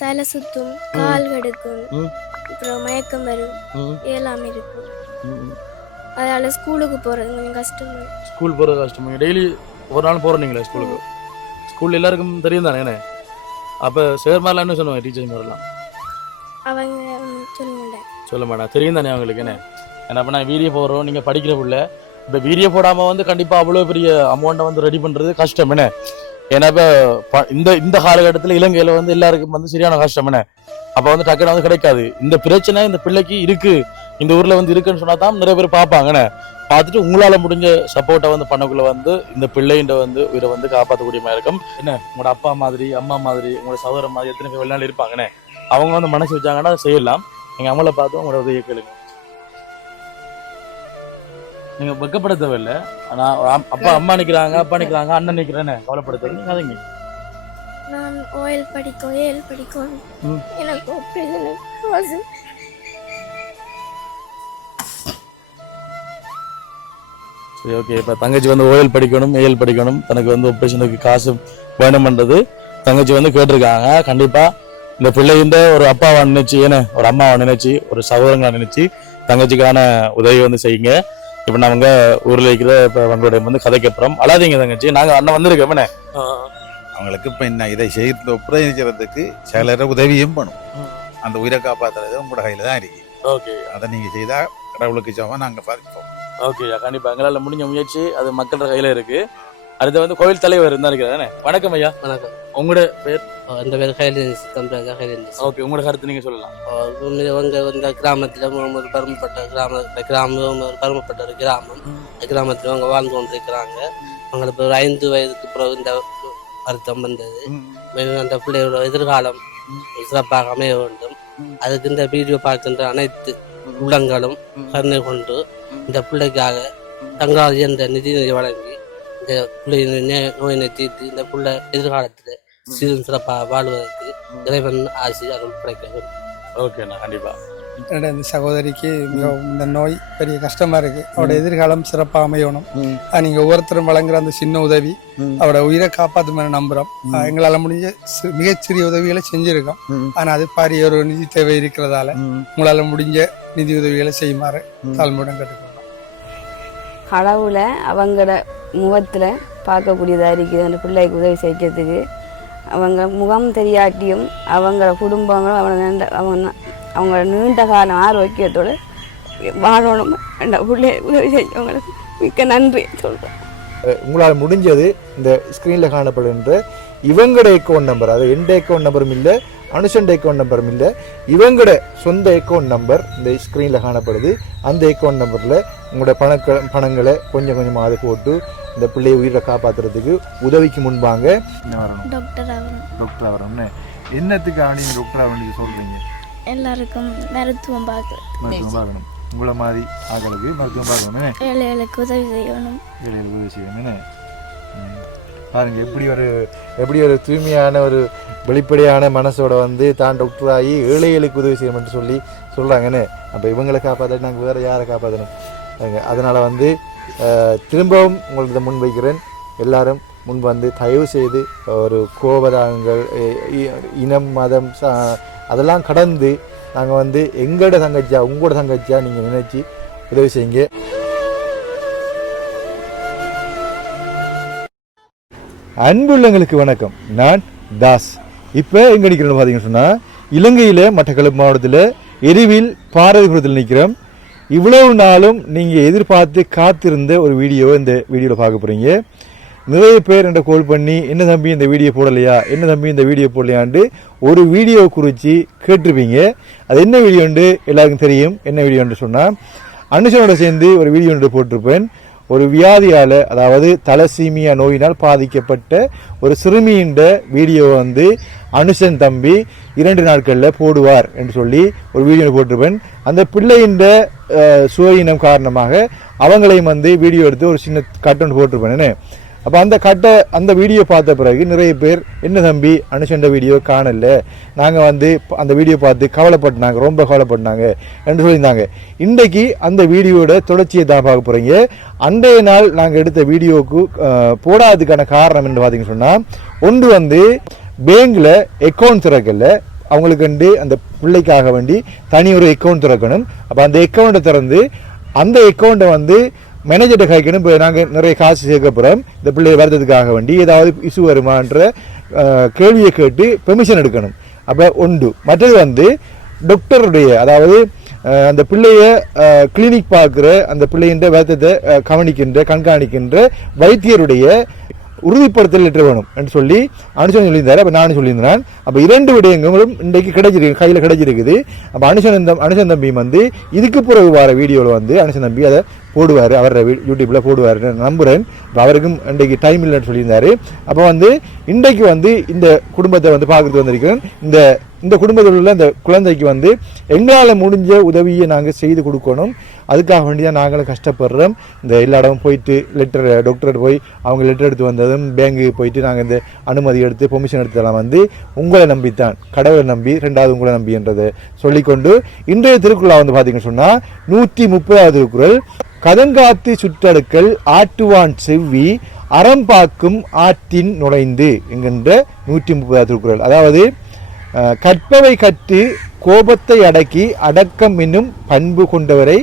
தலை சுத்தும், கால் கடுக்கும், அப்புறம் மயக்கம் வரும், எல்லாமே இருக்கும். அதனால ஸ்கூலுக்கு போறது கொஞ்சம் கஷ்டமா. ஸ்கூல் போறது கஷ்டமா? டெய்லி ஒரு நாள் போறீங்களா ஸ்கூலுக்கு? ஸ்கூல்ல எல்லாருக்கும் தெரியும் தானே? அப்ப சார் மாதிரிலாம் என்ன சொல்லுவாங்க? டீச்சர் மாதிரிலாம் அவங்க சொல்ல மாட்டேன், தெரியும் தானே அவங்களுக்கு. என்ன பண்ண வீடியோ போடுறோம், நீங்க படிக்கிற பிள்ளை. இப்போ வீடியோ போடாம வந்து கண்டிப்பா அவ்வளோ பெரிய அமௌண்ட்டை வந்து ரெடி பண்றது கஷ்டம். ஏன்னா இப்போ இந்த காலகட்டத்தில் இலங்கையில வந்து எல்லாருக்கும் வந்து சரியான கஷ்டம். அப்ப வந்து டக்குனு வந்து கிடைக்காது. இந்த பிரச்சனை இந்த பிள்ளைக்கு இருக்கு, இந்த ஊர்ல வந்து இருக்குன்னு சொன்னா தான் நிறைய பேர் பார்ப்பாங்கண்ணே. பார்த்துட்டு உங்களால முடிஞ்ச சப்போர்ட்டை வந்து பண்ணக்குள்ள வந்து இந்த பிள்ளைன்ற வந்து உயிரை வந்து காப்பாற்றக்கூடிய மாதிரி இருக்கும். என்ன உங்களோட அப்பா மாதிரி, அம்மா மாதிரி, உங்களோட சகோதரன் மாதிரி எத்தனை பேர் வெளிநாள் இருப்பாங்கண்ணே. அவங்க வந்து மனசு வச்சாங்கன்னா செய்யலாம். நீங்க அவங்கள பார்த்து உங்களோட உதவியை கேளுங்க. நீங்க வெக்கப்பட தேவையில்லை. ஆனா அம்மா நிக்கிறாங்க, அப்பா நிக்கிறாங்க, அண்ணன் நிக்கிறேன்னு கவலைப்பட தேவை. நீங்க அதங்க நான் ஓயல் படிக்கும் எனக்கு சரி, ஓகே. இப்போ தங்கச்சி வந்து ஓயல் படிக்கணும், ஏஎல் படிக்கணும், தனக்கு வந்து ஆப்ரேஷனுக்கு காசு வேணும்ன்றது தங்கச்சி வந்து கேட்டிருக்காங்க. கண்டிப்பா இந்த பிள்ளைகிட்ட ஒரு அப்பாவை நினைச்சு, ஒரு அம்மாவை நினைச்சு, ஒரு சகோதரங்களை நினைச்சு தங்கச்சிக்கான உதவி வந்து செய்யுங்க. இப்ப நாங்க ஊர்ல இருக்கிற அவங்களுடைய வந்து கதைக்கு அப்புறம் அழாதீங்க தங்கச்சி, நாங்க அண்ணன் வந்திருக்கோம். அவங்களுக்கு இப்ப என்ன இதை செய்யறது ஒப்புரவிக்கிறதுக்கு சிலர உதவியும் பண்ணும். அந்த உயிரை காப்பாத்துறது உங்களோட கையில தான் இருக்கு. ஓகே, அதை நீங்க செய்தா கடவுளுக்கு சமம் நாங்க பாதிப்போம். ஓகே, கண்டிப்பா எங்களால முடிஞ்ச முயற்சி அது மக்களோட கையில இருக்கு. அடுத்து வந்து கோவில் தலைவர் இருந்தா இருக்கிறானே. வணக்கம் ஐயா. வணக்கம். உங்களோட பேர்? அந்த பேர் கைலேந்திஸ், தம்பராஜா கைலேந்திஸ். ஓகே, உங்களோட கருத்து நீங்க சொல்லலாம். இந்த கிராமத்தில் ஒரு பருமப்பட்ட பருமப்பட்ட ஒரு கிராமம். கிராமத்தில் அவங்க வாழ்ந்து கொண்டிருக்கிறாங்க. அவங்களுக்கு ஒரு 5 வயதுக்கு பிறகு இந்த வருத்தம் வந்தது. அந்த பிள்ளையோட எதிர்காலம் சிறப்பாக அமைய வேண்டும். அதுக்கு இந்த வீடியோ பார்க்கின்ற அனைத்து உள்ளங்களும் கருணை கொண்டு இந்த பிள்ளைக்காக தங்களால் என்ற நிதியை வழங்கி இந்த பிள்ளையின் நோயினை தீர்த்து இந்த பிள்ளை எதிர்காலத்தில் சீரும் சிறப்பாக வாழ்வதற்கு இறைவன் ஆசி அருள் கிடைக்க வேண்டும். ஓகேண்ணா, கண்டிப்பா. என்னோட இந்த சகோதரிக்கு மிகவும் இந்த நோய் பெரிய கஷ்டமா இருக்கு. அவரோட எதிர்காலம் சிறப்பாக அமையணும். நீங்க ஒவ்வொருத்தரும் வழங்குற அந்த சின்ன உதவி அவரோட உயிரை காப்பாற்றுமே நம்புறோம். எங்களால முடிஞ்ச மிகச்சிறிய உதவிகளை செஞ்சிருக்கோம். ஆனா அது பாரிய ஒரு நிதி தேவை இருக்கிறதால உங்களால முடிஞ்ச நிதி உதவிகளை செய்யுமாறு தாழ்மையுடன் கேட்டுக்கோங்க. கடவுளை அவங்களோட முகத்துல பார்க்கக்கூடியதா இருக்குது. அந்த பிள்ளைக்கு உதவி செய்யறதுக்கு அவங்க முகம் தெரியாட்டியும் அவங்கள குடும்பங்களும் அவங்க நீண்ட காலம் ஆரோக்கியத்தோடு வாழணும். அந்த பிள்ளை உதவி செஞ்சவங்களுக்கு மிக்க நன்றி சொல்கிறேன். உங்களால் முடிஞ்சது இந்த ஸ்க்ரீனில் காணப்படுகின்ற இவங்களோட அக்கௌண்ட் நம்பர், அது எந்த அக்கௌண்ட் நம்பரும் இல்லை, அனுஷன் அக்கௌண்ட் நம்பரும் இல்லை, இவங்களோட சொந்த அக்கௌண்ட் நம்பர் இந்த ஸ்க்ரீனில் காணப்படுது. அந்த அக்கௌண்ட் நம்பரில் உங்களோட பணங்களை கொஞ்சம் கொஞ்சமாக அதை போட்டு இந்த பிள்ளையை உயிரை காப்பாற்றுறதுக்கு உதவிக்கு முன்பாங்க. என்ன வரணும்? டாக்டர் வரணும்னு என்னத்துக்காக நீங்கள் டாக்டர் ஆகணும்னு சொல்கிறீங்க? எல்லாருக்கும் மருத்துவம் பார்க்கணும். உங்களை மாதிரி ஆக்களுக்கு மருத்துவம் பார்க்கணும். ஏழைகளுக்கு உதவி செய்யணும். உதவி செய்யணும். பாருங்க, எப்படி ஒரு தூய்மையான ஒரு வெளிப்படையான மனசோட வந்து தான் டாக்டர் ஆகி ஏழைகளுக்கு உதவி செய்யணும்னு சொல்கிறாங்கன்னு. அப்போ இவங்களை காப்பாற்ற நாங்கள் வேறு யாரை காப்பாற்றணும்? அதனால் வந்து திரும்பவும் உங்களுக்கு முன் வைக்கிறேன். எல்லாரும் முன் வந்து தயவு செய்து ஒரு கோபதாங்கள், இனம், மதம் அதெல்லாம் கடந்து நாங்கள் வந்து எங்களோட தங்கச்சியா உங்களோட தங்கச்சியா நீங்கள் நினைச்சு உதவி செய்யுங்க. அன்புள்ளங்களுக்கு வணக்கம். நான் தாஸ். இப்போ எங்கே நிற்கிறோன்னு பார்த்தீங்கன்னு சொன்னால் இலங்கையில் மட்டக்களப்பு மாவட்டத்தில் எரிவில் பாரதிபுரத்தில் நிற்கிறோம். இவ்வளவு நாளும் நீங்கள் எதிர்பார்த்து காத்திருந்த ஒரு வீடியோவை இந்த வீடியோவில் பார்க்க போகிறீங்க. நிறைய பேர் என்கிட்ட கால் பண்ணி என்ன தம்பி இந்த வீடியோ போடலையா, என்ன தம்பி இந்த வீடியோ போடலையாண்டு ஒரு வீடியோ குறித்து கேட்டிருப்பீங்க. அது என்ன வீடியோண்டு எல்லாருக்கும் தெரியும். என்ன வீடியோன்னு சொன்னால் அனுஷனோட சேர்ந்து ஒரு வீடியோ ஒன்று போட்டிருப்பேன். ஒரு வியாதியால், அதாவது தலசீமியா நோயினால் பாதிக்கப்பட்ட ஒரு சிறுமியின் வீடியோ வந்து அனுஷன் தம்பி 2 நாட்களில் போடுவார் என்று சொல்லி ஒரு வீடியோ போட்டிருப்பேன். அந்த பிள்ளையின் சுவையினம் காரணமாக அவங்களையும் வந்து வீடியோ எடுத்து ஒரு சின்ன கட்டன் போட்டிருப்பேன். அப்போ அந்த வீடியோ பார்த்த பிறகு நிறைய பேர் என்ன தம்பி அனுஷன் வீடியோ காணல, நாங்கள் வந்து அந்த வீடியோ பார்த்து கவலைப்பட்டாங்க, ரொம்ப கவலைப்பட்டாங்க என்று சொல்லியிருந்தாங்க. இன்றைக்கு அந்த வீடியோட தொடர்ச்சியை தான் பார்க்க போகிறீங்க. அன்றைய நாள் நாங்கள் எடுத்த வீடியோவுக்கு போடாததுக்கான காரணம் என்று பார்த்தீங்கன்னு சொன்னால், ஒன்று வந்து பேங்கில் அக்கௌண்ட் திறக்கல, அவங்களுக்கு அந்த பிள்ளைக்காக வேண்டி தனி ஒரு அக்கௌண்ட் திறக்கணும். அப்போ அந்த அக்கௌண்ட்டை திறந்து அந்த அக்கௌண்ட்டை வந்து மேனேஜர்கிட்ட கைக்கணும். இப்போ நாங்கள் நிறைய காசு சேர்க்கப்புறம் இந்த பிள்ளையை வருத்தத்துக்காக வேண்டி ஏதாவது இஷ்யூ வருமான்ற கேள்வியை கேட்டு பெர்மிஷன் எடுக்கணும். அப்போ ஒன்று. மற்றது வந்து டாக்டருடைய, அதாவது அந்த பிள்ளைய கிளினிக் பார்க்குற அந்த பிள்ளையின் வருத்தத்தை கண்காணிக்கின்ற வைத்தியருடைய உறுதிப்படுத்தல் லெட்டர் வேணும் என்று சொல்லி அனுசன் சொல்லியிருந்தாரு. அப்போ நானும் சொல்லியிருந்தேன். அப்போ 2 விடயங்களும் இன்றைக்கு கிடைச்சிருக்கு, கையில் கிடைச்சிருக்குது. அப்போ அனுசன் தம்பி வந்து இதுக்கு பிறகு வர வீடியோவில் வந்து அனுசன் தம்பி அதை போடுவார், அவரோட யூடியூப்பில் போடுவார் நம்புகிறேன். இப்போ அவருக்கும் இன்றைக்கு டைம் இல்லைன்னு சொல்லியிருந்தாரு. அப்போ வந்து இன்றைக்கு வந்து இந்த குடும்பத்தை வந்து பார்க்குறது வந்திருக்கிறேன். இந்த குடும்பத்தில் உள்ள இந்த குழந்தைக்கு வந்து எங்களால் முடிஞ்ச உதவியை நாங்கள் செய்து கொடுக்கணும். அதுக்காக வேண்டி தான் நாங்களும் கஷ்டப்படுறோம். இந்த எல்லா இடமும் போயிட்டு டாக்டர்கிட்ட போய் அவங்க லெட்டர் எடுத்து வந்ததும் பேங்க்கு போயிட்டு நாங்கள் இந்த அனுமதி எடுத்து பெர்மிஷன் எடுத்ததெல்லாம் வந்து உங்களை நம்பித்தான், கடவுளை நம்பி, 2வது உங்களை நம்பி என்றதை சொல்லிக்கொண்டு இன்றைய திருக்குறள் வந்து பார்த்தீங்கன்னு சொன்னால் 130வது திருக்குறள், கதங்காத்து சுற்றடுக்கல் ஆட்டுவான் செவ்வி அறம்பாக்கும் ஆற்றின் நுழைந்து என்கின்ற 130வது திருக்குறள். அதாவது கற்பவை கற்று கோபத்தை அடக்கி அடக்கம் என்னும் பண்பு கொண்டவரை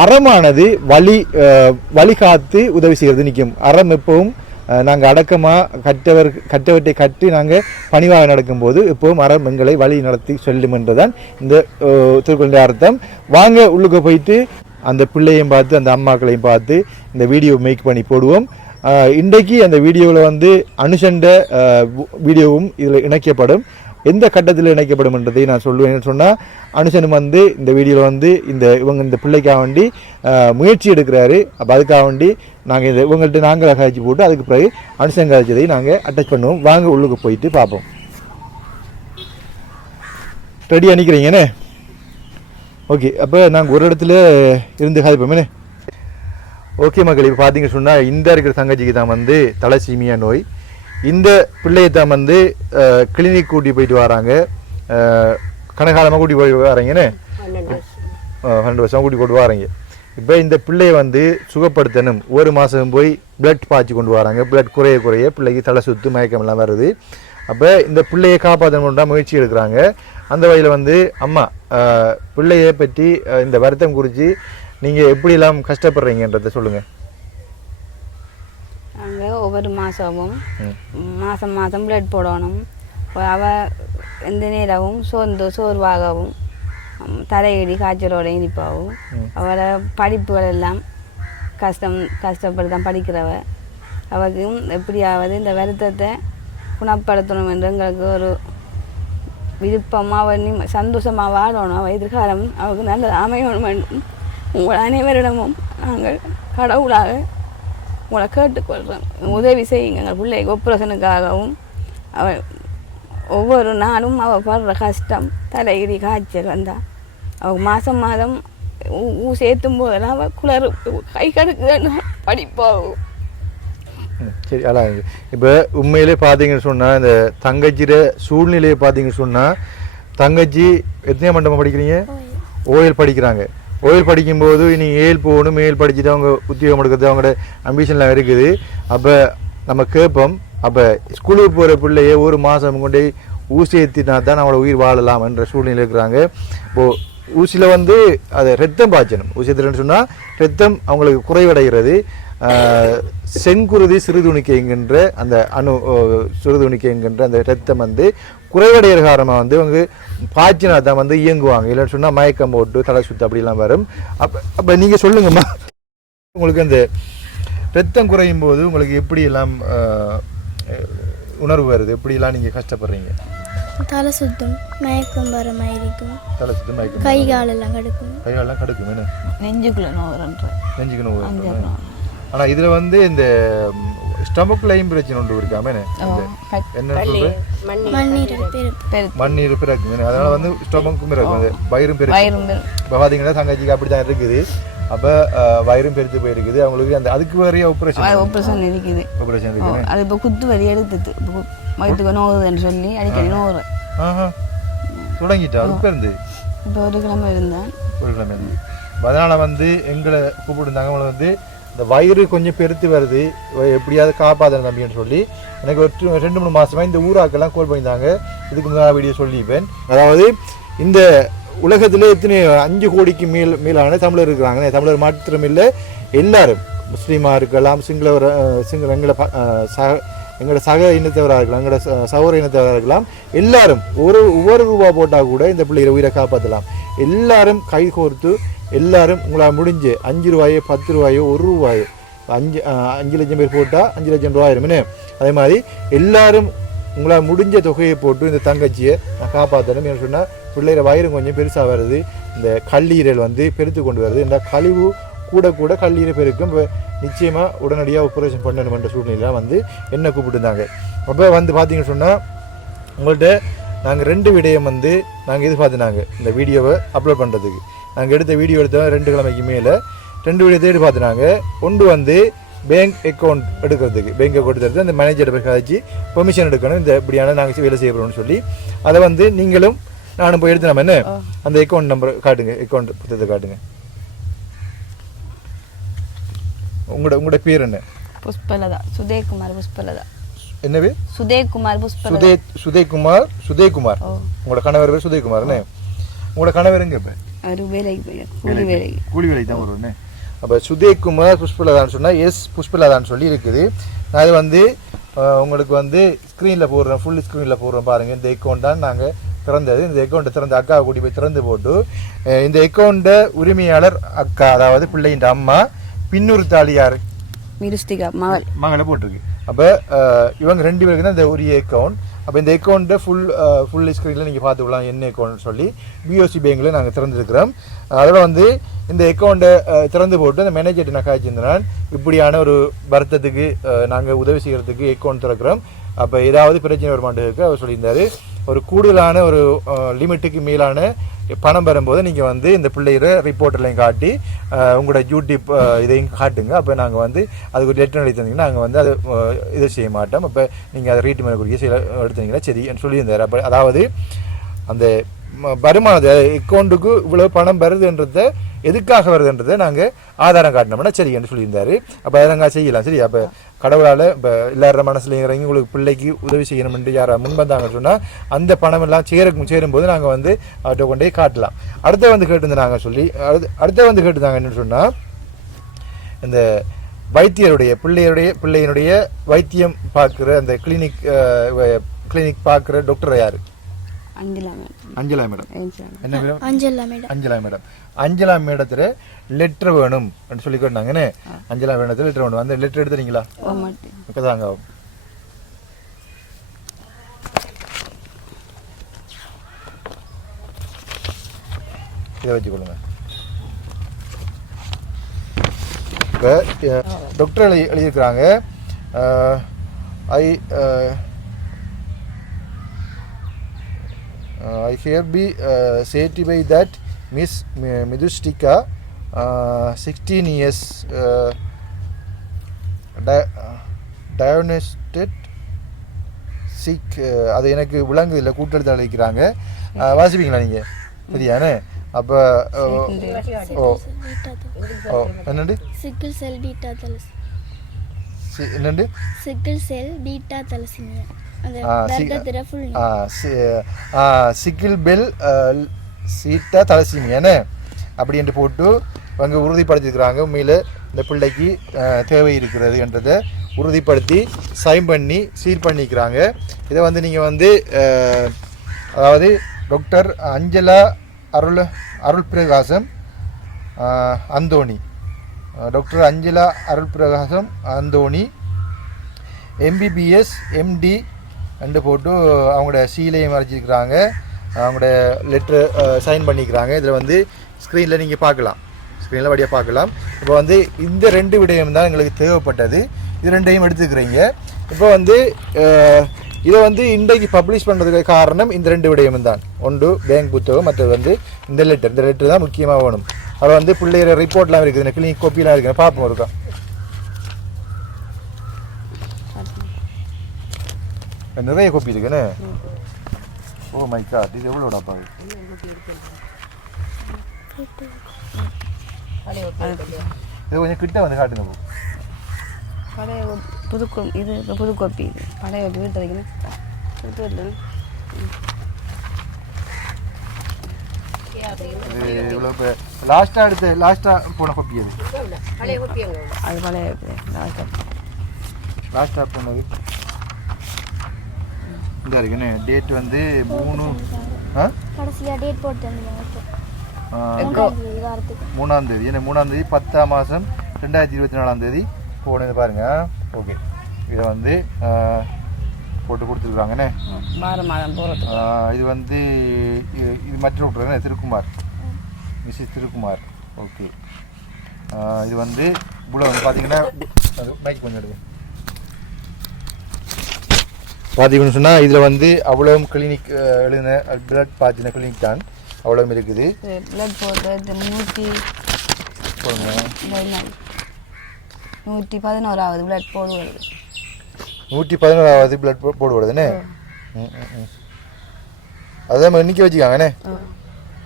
அறமானது வழிகாத்து உதவி செய்கிறது நிற்கும். அறம் எப்பவும் நாங்கள் அடக்கமாக கற்றவற்றை கற்று நாங்கள் பணிவாக நடக்கும்போது எப்பவும் அறம் எங்களை வழி நடத்தி செல்லும் என்றுதான் இந்த திருக்குறளின் அர்த்தம். வாங்க உள்ளுக்கு போயிட்டு அந்த பிள்ளையும் பார்த்து அந்த அம்மாக்களையும் பார்த்து இந்த வீடியோ மேக் பண்ணி போடுவோம். இன்றைக்கு அந்த வீடியோவில் வந்து அனுசண்ட வீடியோவும் இதில் இணைக்கப்படும். எந்த கட்டத்தில் இணைக்கப்படும் என்றதை நான் சொல்லுவேன். சொன்னால் அனுசனும் வந்து இந்த வீடியோவில் வந்து இந்த பிள்ளைக்காக வேண்டி முயற்சி எடுக்கிறாரு. அப்போ அதுக்காக வேண்டி நாங்கள் இவங்கள்ட்ட நாங்கள் காய்ச்சி போட்டு அதுக்கு பிறகு அனுசன் காய்ச்சதை நாங்கள் அட்டாச் பண்ணுவோம். வாங்க உள்ளுக்கு போயிட்டு பார்ப்போம். ரெடி அணிக்கிறீங்கண்ணே? ஓகே, அப்போ நாங்கள் ஒரு இடத்துல இருந்து காய்ப்போமேண்ணே. ஓகே மக்கள், இப்போ பார்த்தீங்க சொன்னால் இந்த இருக்கிற தங்கச்சிக்கு தான் வந்து தலசீமியா நோய். இந்த பிள்ளையை தான் வந்து கிளினிக் கூட்டி போயிட்டு வராங்க. கனகாலமாக கூட்டி போய் வராங்கன்னு 12 வருஷம் கூட்டி போட்டு வராங்க. இப்போ இந்த பிள்ளையை வந்து சுகப்படுத்தணும். ஒரு மாதம் போய் பிளட் பாய்ச்சி கொண்டு வராங்க. பிளட் குறைய பிள்ளைக்கு தலை சுத்து மயக்கமெல்லாம் வருது. அப்போ இந்த பிள்ளையை காப்பாற்றணும்னா முயற்சி எடுக்கிறாங்க. அந்த வகையில் வந்து அம்மா பிள்ளையை பற்றி இந்த வருத்தம் குறித்து நீங்கள் எப்படியெல்லாம் கஷ்டப்படுறீங்கன்றதை சொல்லுங்கள். நாங்கள் ஒவ்வொரு மாதமும் மாதம் பிளட் போடணும். அவள் எந்த நேரமும் சோர்வாகவும் தலையடி காய்ச்சலோட இனிப்பாகவும் அவளை படிப்புகள் எல்லாம் கஷ்டப்பட்டு தான் படிக்கிறவ. அவளுக்கும் எப்படியாவது இந்த வருத்தத்தை குணப்படுத்தணும் என்று எங்களுக்கு ஒரு விருப்பமாக சந்தோஷமாக வாழணும். அவள் எதிர்காலம் அவளுக்கு நல்லது அமையணும் என்றும் உங்கள் அனைவரிடமும் நாங்கள் கடவுளாக உங்களை கேட்டுக்கொள்கிறோம். உதவி செய்யுங்க எங்கள் பிள்ளைக்கு ஆப்ரேஷனுக்காகவும். அவள் ஒவ்வொரு நாளும் அவள் படுற கஷ்டம், தலையிடி காய்ச்சல் வந்தால் அவள் மாதம் சேர்த்தும் போதெல்லாம் அவள் குளறு கை கடுக்குதுன்னு படிப்பாகும். சரி, அதான் இப்போ உண்மையிலே பார்த்தீங்கன்னு சொன்னால் இந்த தங்கச்சியோட சூழ்நிலையை பார்த்தீங்கன்னு சொன்னால் தங்கச்சி எத்தனை மண்டபம் படிக்கிறீங்க? ஓயல் படிக்கிறாங்க. ஓயல் படிக்கும்போது இனி ஏழு போகணும், ஏழு படிச்சுட்டு அவங்க உத்தியோகம் எடுக்கிறது அவங்களோட அம்பிஷன்லாம் இருக்குது. அப்போ நம்ம கேட்போம், அப்போ ஸ்கூலுக்கு போகிற பிள்ளைய ஒரு மாதம் கொண்டு ஊசி ஏற்றினா தான் அவங்களோட உயிர் வாழலாம் என்ற சூழ்நிலை இருக்கிறாங்க. இப்போது ஊசியில் வந்து அதை ரத்தம் பாய்ச்சணும். ஊசி ஏற்றுறேன்னு சொன்னால் ரத்தம் அவங்களுக்கு குறைவடைகிறது. செங்குருதி சிறுதுணிக்கை என்கின்ற அந்த சிறுதுணிக்கை என்கின்ற அந்த ரத்தம் வந்து குறைவடைகிற காரணமாக வந்து அவங்க பாய்ச்சினா தான் வந்து இயங்குவாங்க. இல்லைன்னு சொன்னால் மயக்கம் போட்டு தலை சுத்து அப்படிலாம் வரும். அப்போ நீங்கள் சொல்லுங்கம்மா, உங்களுக்கு அந்த ரத்தம் குறையும் போது உங்களுக்கு எப்படியெல்லாம் உணர்வு வருது? எப்படியெல்லாம் நீங்கள் கஷ்டப்படுறீங்க? தலை சுத்தம், மயக்கம் வர மாதிரி இருக்கும். தலை சுத்தம், மயக்கம், கை காலெல்லாம் கடுக்கும். கை காலெல்லாம் கடுக்கும். என்ன நெஞ்சுக்குள்ள நோவு. ஆனால் இதில் வந்து இந்த ஸ்டமக் லைன் பிரச்சனை ஒன்று இருக்காம என்ன சொல்றது, மண்ணீர் பிறக்கும். அதனால வந்து ஸ்டமக்கும் பிறக்கும், அந்த வயிறும் பிறக்கும். இப்போ பார்த்தீங்கன்னா தங்கச்சிக்கு அப்படி தான் இருக்குது. அப்போ வயிறும் பெருத்து போயிருக்குது அவங்களுக்கு. அந்த அதுக்கு வேறைய ஆப்ரேஷன் இருக்குது. அது இப்போ குத்து வரி எடுத்துட்டு வயிற்றுக்கு நோவுதுன்னு சொல்லி அடிக்கடி நோவு தொடங்கிட்டா. இப்போ இருந்து இப்போ ஒரு கிழமை இருந்தேன். அதனால் வந்து எங்களை கூப்பிட்டுருந்தாங்க. அவங்களை வந்து இந்த வயிறு கொஞ்சம் பெருத்து வருது, எப்படியாவது காப்பாற்றணும் தம்பின்னு சொல்லி எனக்கு ஒரு 2-3 மாதமாக இந்த ஊராக்கெல்லாம் கோல் பண்ணியிருந்தாங்க. இதுக்கு முன்னாடி வீடியோ சொல்லிப்பேன். அதாவது இந்த உலகத்தில் எத்தனை 5 கோடிக்கு மேலான தமிழர் இருக்கிறாங்க. தமிழர் மாத்திரம் இல்லை, எல்லாரும் முஸ்லீமாக இருக்கலாம், எங்களோட சக இனத்தவராக இருக்கலாம், எங்களோட சகோதர இனத்தவராக இருக்கலாம், எல்லாரும் ஒவ்வொரு ரூபா போட்டால் கூட இந்த பிள்ளைகளை உயிரை காப்பாற்றலாம். எல்லாரும் கை கோர்த்து எல்லாரும் உங்களால் முடிஞ்சு 5 ரூபாயோ 10 ரூபாயோ 1 ரூபாயோ 5 லட்சம் பேர் போட்டால் 5 லட்சம் ரூபாயிருமே. அதே மாதிரி எல்லாரும் உங்களால் முடிஞ்ச தொகையை போட்டு இந்த தங்கச்சியை நான் காப்பாற்றணும். என்ன சொன்னால் பிள்ளைகிற வயிறு கொஞ்சம் பெருசாக வருது, இந்த கல்லீரல் பெருத்து கொண்டு வருது, இந்த கழிவு கூட கல்லீரல் பெருக்கும். இப்போ நிச்சயமாக உடனடியாக ஆப்ரேஷன் பண்ணணுமென்ற சூழ்நிலையில் என்ன கூப்பிட்டுருந்தாங்க. அப்போ பார்த்தீங்கன்னு சொன்னால் உங்கள்கிட்ட நாங்கள் 2 விடயம் நாங்கள் எதிர்பார்த்துனாங்க இந்த வீடியோவை அப்லோட் பண்ணுறதுக்கு. நாங்கள் எடுத்த வீடியோ எடுத்தோம் 2 கிழமைக்கு மேலே 2 வீடியோ தேடி பார்த்துனாங்க. ஒன்று பேங்க் அக்கௌண்ட் எடுக்கிறதுக்கு, பேங்க் அக்கௌண்ட் எடுத்து அந்த மேனேஜரை போய் கழிச்சு பெர்மிஷன் எடுக்கணும், இந்த இப்படியான நாங்கள் வேலை செய்யப்படுறோம்னு சொல்லி அதை நீங்களும் நானும் போய் எடுத்து நம்ம என்ன அந்த அக்கௌண்ட் நம்பர் காட்டுங்க, அக்கௌண்ட் புத்தகத்தை காட்டுங்க. உங்களோட பேர் என்ன? புஷ்பலதா, சுதேகுமார் புஷ்பலதா. என்னவே? சுதேகுமார் புஷ்பலதா. சுதேகுமார். உங்களோட கணவர் பேர் சுதேகுமார்னே. உங்களோட கணவர் எங்க? இப்ப கூலி வேலைக்கு தான் வருவேன். அப்போ சுதேகுமார் புஷ்பலதான்னு சொன்னால் புஷ்பலதான்னு சொல்லி இருக்குது. நான் அது உங்களுக்கு ஸ்க்ரீனில் போடுறேன், ஃபுல் ஸ்க்ரீனில் போடுறோம் பாருங்கள். இந்த அக்கௌண்ட் தான் நாங்கள் திறந்தது. இந்த அக்கௌண்ட்டை திறந்து அக்காவை கூட்டி போய் திறந்து போட்டு இந்த அக்கௌண்ட்டை உரிமையாளர் அக்கா, அதாவது பிள்ளையின் அம்மா, பின்னுறுத்தாளி யார்? மிருஸ்டிகா மகளை போட்டிருக்கு. அப்போ இவங்க 2 பேருக்கு தான் இந்த உரிய அக்கௌண்ட். அப்போ இந்த அக்கௌண்ட்டை ஃபுல் ஸ்க்ரீனில் நீங்கள் பார்த்துக்கலாம் என்ன அக்கௌண்ட்னு சொல்லி பிஓசி பேங்கில் நாங்கள் திறந்துருக்கிறோம். அதோட இந்த அக்கௌண்ட்டை திறந்து போட்டு அந்த மேனேஜர்கிட்ட நான் காய்ச்சிருந்தேன், இப்படியான ஒரு வருத்தத்துக்கு நாங்கள் உதவி செய்கிறதுக்கு அக்கௌண்ட் திறக்கிறோம், அப்போ ஏதாவது பிரச்சனை வருமானத்துக்கு அவர் சொல்லியிருந்தார். ஒரு கூடுதலான ஒரு லிமிட்டுக்கு மேலான பணம் வரும்போது நீங்கள் இந்த பிள்ளைகிற ரிப்போர்ட்டெல்லாம் காட்டி உங்களோட யூடியூப் இதையும் காட்டுங்க. அப்போ நாங்கள் அதுக்கு ஒரு லெட்டர் எழுதி தந்தீங்கன்னா நாங்கள் அதை இதை செய்ய மாட்டோம். அப்போ நீங்கள் அதை ரீட் பண்ணக்கூடிய சில எடுத்தீங்கன்னா சரி சொல்லியிருந்தார். அப்போ அதாவது அந்த வருமானத்தை அக்கௌண்ட்டுக்கு இவ்வளோ பணம் வருதுன்றதை எதுக்காக வருதுன்றதை நாங்கள் ஆதாரம் காட்டினோம்னா சரி என்று சொல்லியிருந்தாரு. அப்போ அதை நாங்கள் செய்யலாம். சரி, அப்போ கடவுளால் இப்போ எல்லார மனசுல இறங்கி உங்களுக்கு பிள்ளைக்கு உதவி செய்யணும்னு யாரை முன்வந்தாங்கன்னு சொன்னால் அந்த பணம் எல்லாம் சேரும்போது நாங்கள் அவர்கிட்ட கொண்டே காட்டலாம். அடுத்த கேட்டிருந்தேன் நாங்கள் சொல்லி அடுத்த கேட்டிருந்தாங்க என்னன்னு சொன்னால் இந்த வைத்தியருடைய பிள்ளையினுடைய வைத்தியம் பார்க்குற அந்த கிளினிக் பார்க்குற டாக்டர் யார்? அஞ்சலா மேடம். என்ன மேடம்? அஞ்சலா மேடம். அஞ்சலா மேடத்துல லெட்டர் வேணும் சொல்லி கேட்டாங்கன்னு. அஞ்சலா மேடத்துல லெட்டர் வேணும். அந்த லெட்டர் எடுத்துறீங்களா? தாங்க இதை வச்சுக்கொள்ளுங்க. இப்போ டாக்டர் எழுதியிருக்கிறாங்க, I hereby certify that Miss Midustika, 16 years, diagnosed sick. அது எனக்கு விளங்கு இல்லை, கூட்டெழுத்து அழைக்கிறாங்க. வாசிப்பீங்களா நீங்கள்? சரியானே. அப்போ என்னண்டு சிக்கிள் செல் பீட்டா தலசீமியா சிக்கிள் பெல் சீட்டா தலசீமியானே அப்படி என்று போட்டு அவங்க உறுதிப்படுத்தியிருக்கிறாங்க. உண்மையில் இந்த பிள்ளைக்கு தேவை இருக்கிறது என்றதை உறுதிப்படுத்தி சைன் பண்ணி சீல் பண்ணிக்கிறாங்க. இதை நீங்கள் அதாவது டாக்டர் அஞ்சலா அருள் பிரகாசம் அந்தோணி, டாக்டர் அஞ்சலா அருள் பிரகாசம் அந்தோணி, MBBS MD ரெண்டு போட்டு அவங்களோட சீலையும் வரைச்சிருக்கிறாங்க, அவங்களோட லெட்ரு சைன் பண்ணிக்கிறாங்க. இதில் ஸ்க்ரீனில் நீங்கள் பார்க்கலாம், ஸ்க்ரீனில் வழியாக பார்க்கலாம். இப்போ இந்த 2 விடயம் தான் எங்களுக்கு தேவைப்பட்டது. இது 2ஐயும் எடுத்துக்கிறீங்க. இப்போ இதை இன்றைக்கு பப்ளிஷ் பண்ணுறதுக்கு காரணம் இந்த 2 விடயம் தான். ஒன்று பேங்க் புத்தகம், மற்றது இந்த லெட்டர் தான் முக்கியமாக வேணும். அது பிள்ளைகிற ரிப்போர்ட்லாம் இருக்குது, கிளினிக் காப்பிலாம் இருக்குது, பார்ப்போம் இருக்கா. நிறைய காப்பி இருக்குன்னு. ஓ மை காட், இது எவ்வளோடாப்பா? இது கொஞ்சம் கிட்ட வந்து காட்டுங்க போ. பழைய இது புது கோப்பி இது பழைய வீட்டு வைக்கணும் இவ்வளோ இப்போ லாஸ்ட்டாக போன கோப்பி அது அது பழைய லாஸ்ட்டாக போனது இந்த இருக்குன்னு டேட் வந்து 3 கடைசியாக டேட் போட்டு 3ஆம் தேதி ஏன்னா 3ஆம் தேதி 10ஆம் மாதம் 2024ஆம் தேதி போனது பாருங்க. ஓகே இதை வந்து போட்டு கொடுத்துருக்காங்கண்ணே. மாதம் போகிறது இது வந்து இது மற்ற விட்றேன் திருக்குமார், மிஸ்ஸஸ் திருக்குமார். ஓகே இது வந்து இவ்வளோ வந்து பார்த்தீங்கன்னா பைக் கொஞ்சம் எடுங்க. பார்த்தீங்கன்னு சொன்னால் இதில் வந்து அவ்வளோ கிளினிக் எழுதின பிளட் பார்த்தின கிளினிக் தான் அவ்வளோ இருக்குது. பிளட் போடுறது 111வது பிளட் போடுவது 111வது பிளட் போடுவதுண்ணே. அதுதான் எண்ணிக்கை வச்சுக்காங்கண்ணே.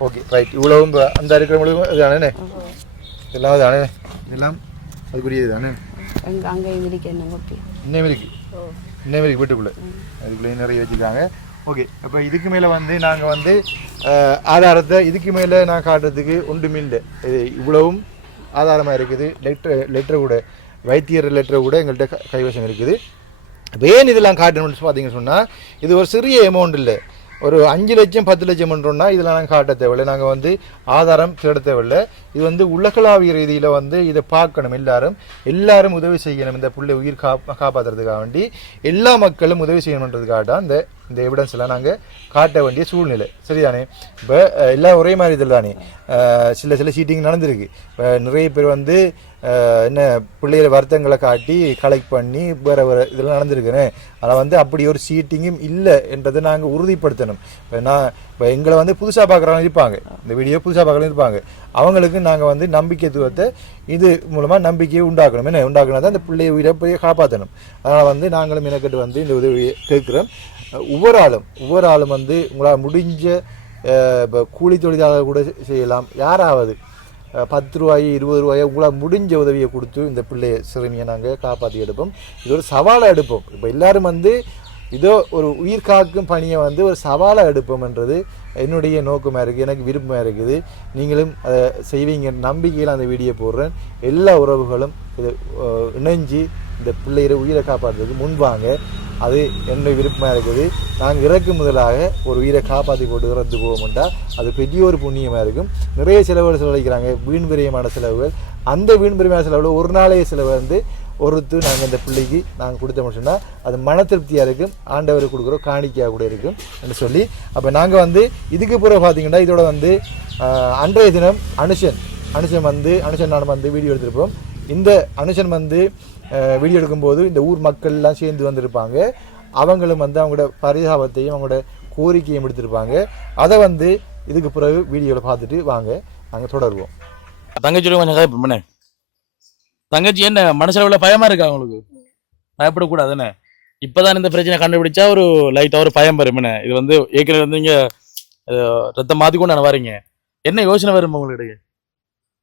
Okay right. இவ்வளவும் அந்த இருக்கிறவங்களுக்கும் அதுதானே எல்லாம் அதுதானே எல்லாம் அதுக்குரியது தானே. அங்கேயும் இருக்கு இன்னும் இருக்கு வீட்டுக்குள்ளே அதுக்குள்ளே நிறைய வச்சுருக்காங்க. ஓகே அப்போ இதுக்கு மேலே வந்து நாங்கள் வந்து ஆதாரத்தை இதுக்கு மேலே நான் காட்டுறதுக்கு ஒன்றுமே இல்லை. இது இவ்வளவும் ஆதாரமாக இருக்குது. லெட்டர் கூட வைத்தியர் லெட்டர் கூட எங்கள்கிட்ட கைவசம் இருக்குது. இப்போ ஏன் இதெல்லாம் காட்டணும்னு பார்த்தீங்கன்னு சொன்னால் இது ஒரு சிறிய அமௌண்ட் இல்லை. ஒரு 5 லட்சம் 10 லட்சம் பண்ணுறோம்னா இதில் நாங்கள் காட்ட தேவையில்லை, நாங்கள் வந்து ஆதாரம் தேட தேவையில்லை. இது வந்து உலகளாவிய ரீதியில் வந்து இதை பார்க்கணும். எல்லாரும் உதவி செய்யணும். இந்த பிள்ளை உயிர் காப்பாற்றுறதுக்காக வேண்டி எல்லா மக்களும் உதவி செய்யணுன்றதுக்காக தான் இந்த எவிடன்ஸ் எல்லாம் நாங்கள் காட்ட வேண்டிய சூழ்நிலை. சரிதானே? இப்போ எல்லாம் ஒரே மாதிரி இதில் தானே சில சீட்டிங் நடந்திருக்கு. இப்போ நிறைய பேர் வந்து என்ன பிள்ளைகளை வருத்தங்களை காட்டி கலெக்ட் பண்ணி வேறு இதெல்லாம் நடந்திருக்குன்னு. ஆனால் வந்து அப்படி ஒரு சீட்டிங்கும் இல்லை என்றதை நாங்கள் உறுதிப்படுத்தணும். இப்போ எங்களை வந்து புதுசாக பார்க்குறவங்க இருப்பாங்க, இந்த வீடியோ புதுசாக பார்க்குறவங்க இருப்பாங்க. அவங்களுக்கு நாங்கள் வந்து நம்பிக்கைத்துவத்தை இது மூலமாக நம்பிக்கையை உண்டாக்கணும். என்ன உண்டாக்குனா தான் இந்த பிள்ளையை உயிரை போய் காப்பாற்றணும். அதனால் வந்து நாங்களும் எனக்கிட்ட வந்து இந்த உதவியை கேட்குறோம். ஒவ்வொரு ஆளும் வந்து உங்களால் முடிஞ்ச இப்போ கூலி தொழிலாளர் கூட செய்யலாம். யாராவது 10 ரூபாய் 20 ரூபாயோ உங்களால் முடிஞ்ச உதவியை கொடுத்து இந்த பிள்ளைய சிறுமியை நாங்கள் காப்பாற்றி எடுப்போம். இது ஒரு சவாலாக எடுப்போம். இப்போ எல்லோரும் வந்து இதோ ஒரு உயிர் காக்கும் பணியை வந்து ஒரு சவாலாக எடுப்போம்ன்றது என்னுடைய நோக்கமாக இருக்குது, எனக்கு விருப்பமாக இருக்குது. நீங்களும் அதை செய்வீங்க நம்பிக்கையில் அந்த வீடியோ போடுறேன். எல்லா உறவுகளும் இதை இணைஞ்சு இந்த பிள்ளைகளை உயிரை காப்பாற்றுறதுக்கு முன்வாங்க. அது என்னுடைய விருப்பமாக இருக்குது. நாங்கள் இறக்கு முதலாக ஒரு உயிரை காப்பாற்றி போட்டு இறந்து போவோம்ட்டா அது பெரிய ஒரு புண்ணியமாக இருக்கும். நிறைய செலவுகள் செலவழிக்கிறாங்க, வீண் விரயமான செலவுகள். அந்த வீண் விரயமான செலவில் ஒரு நாளைய செலவு வந்து ஒருத்து நாங்கள் இந்த பிள்ளைக்கு நாங்கள் கொடுத்தோம்னு சொன்னால் அது மன திருப்தியாக இருக்கும். ஆண்டவருக்கு கொடுக்குற காணிக்கையாக கூட இருக்கும் என்று சொல்லி அப்போ நாங்கள் வந்து இதுக்கு பிறகு பார்த்தீங்கன்னா இதோட வந்து அன்றைய தினம் அனுஷன் நான் வந்து வீடியோ எடுத்திருப்போம். இந்த அனுஷன் வந்து வீடியோ எடுக்கும்போது இந்த ஊர் மக்கள்லாம் சேர்ந்து வந்திருப்பாங்க. அவங்களும் வந்து அவங்களோட பரிதாபத்தையும் அவங்களோட கோரிக்கையும் எடுத்திருப்பாங்க. அதை வந்து இதுக்கு பிறகு வீடியோவில் பார்த்துட்டு வாங்க நாங்கள் தொடருவோம். தங்கச்சியோட கொஞ்சம் கதை தங்கச்சி என்ன மனசுல பயமா இருக்கா அவங்களுக்கு? பயப்படக்கூடாது தானே. இப்பதான் இந்த பிரச்சனை கண்டுபிடிச்சா ஒரு லைட்டா ஒரு பயம் வரும். இது வந்து ஏற்கனவே வந்து இங்க ரத்தம் மாத்தி கொண்டு வரீங்க, என்ன யோசனை வரும் உங்களுக்கு?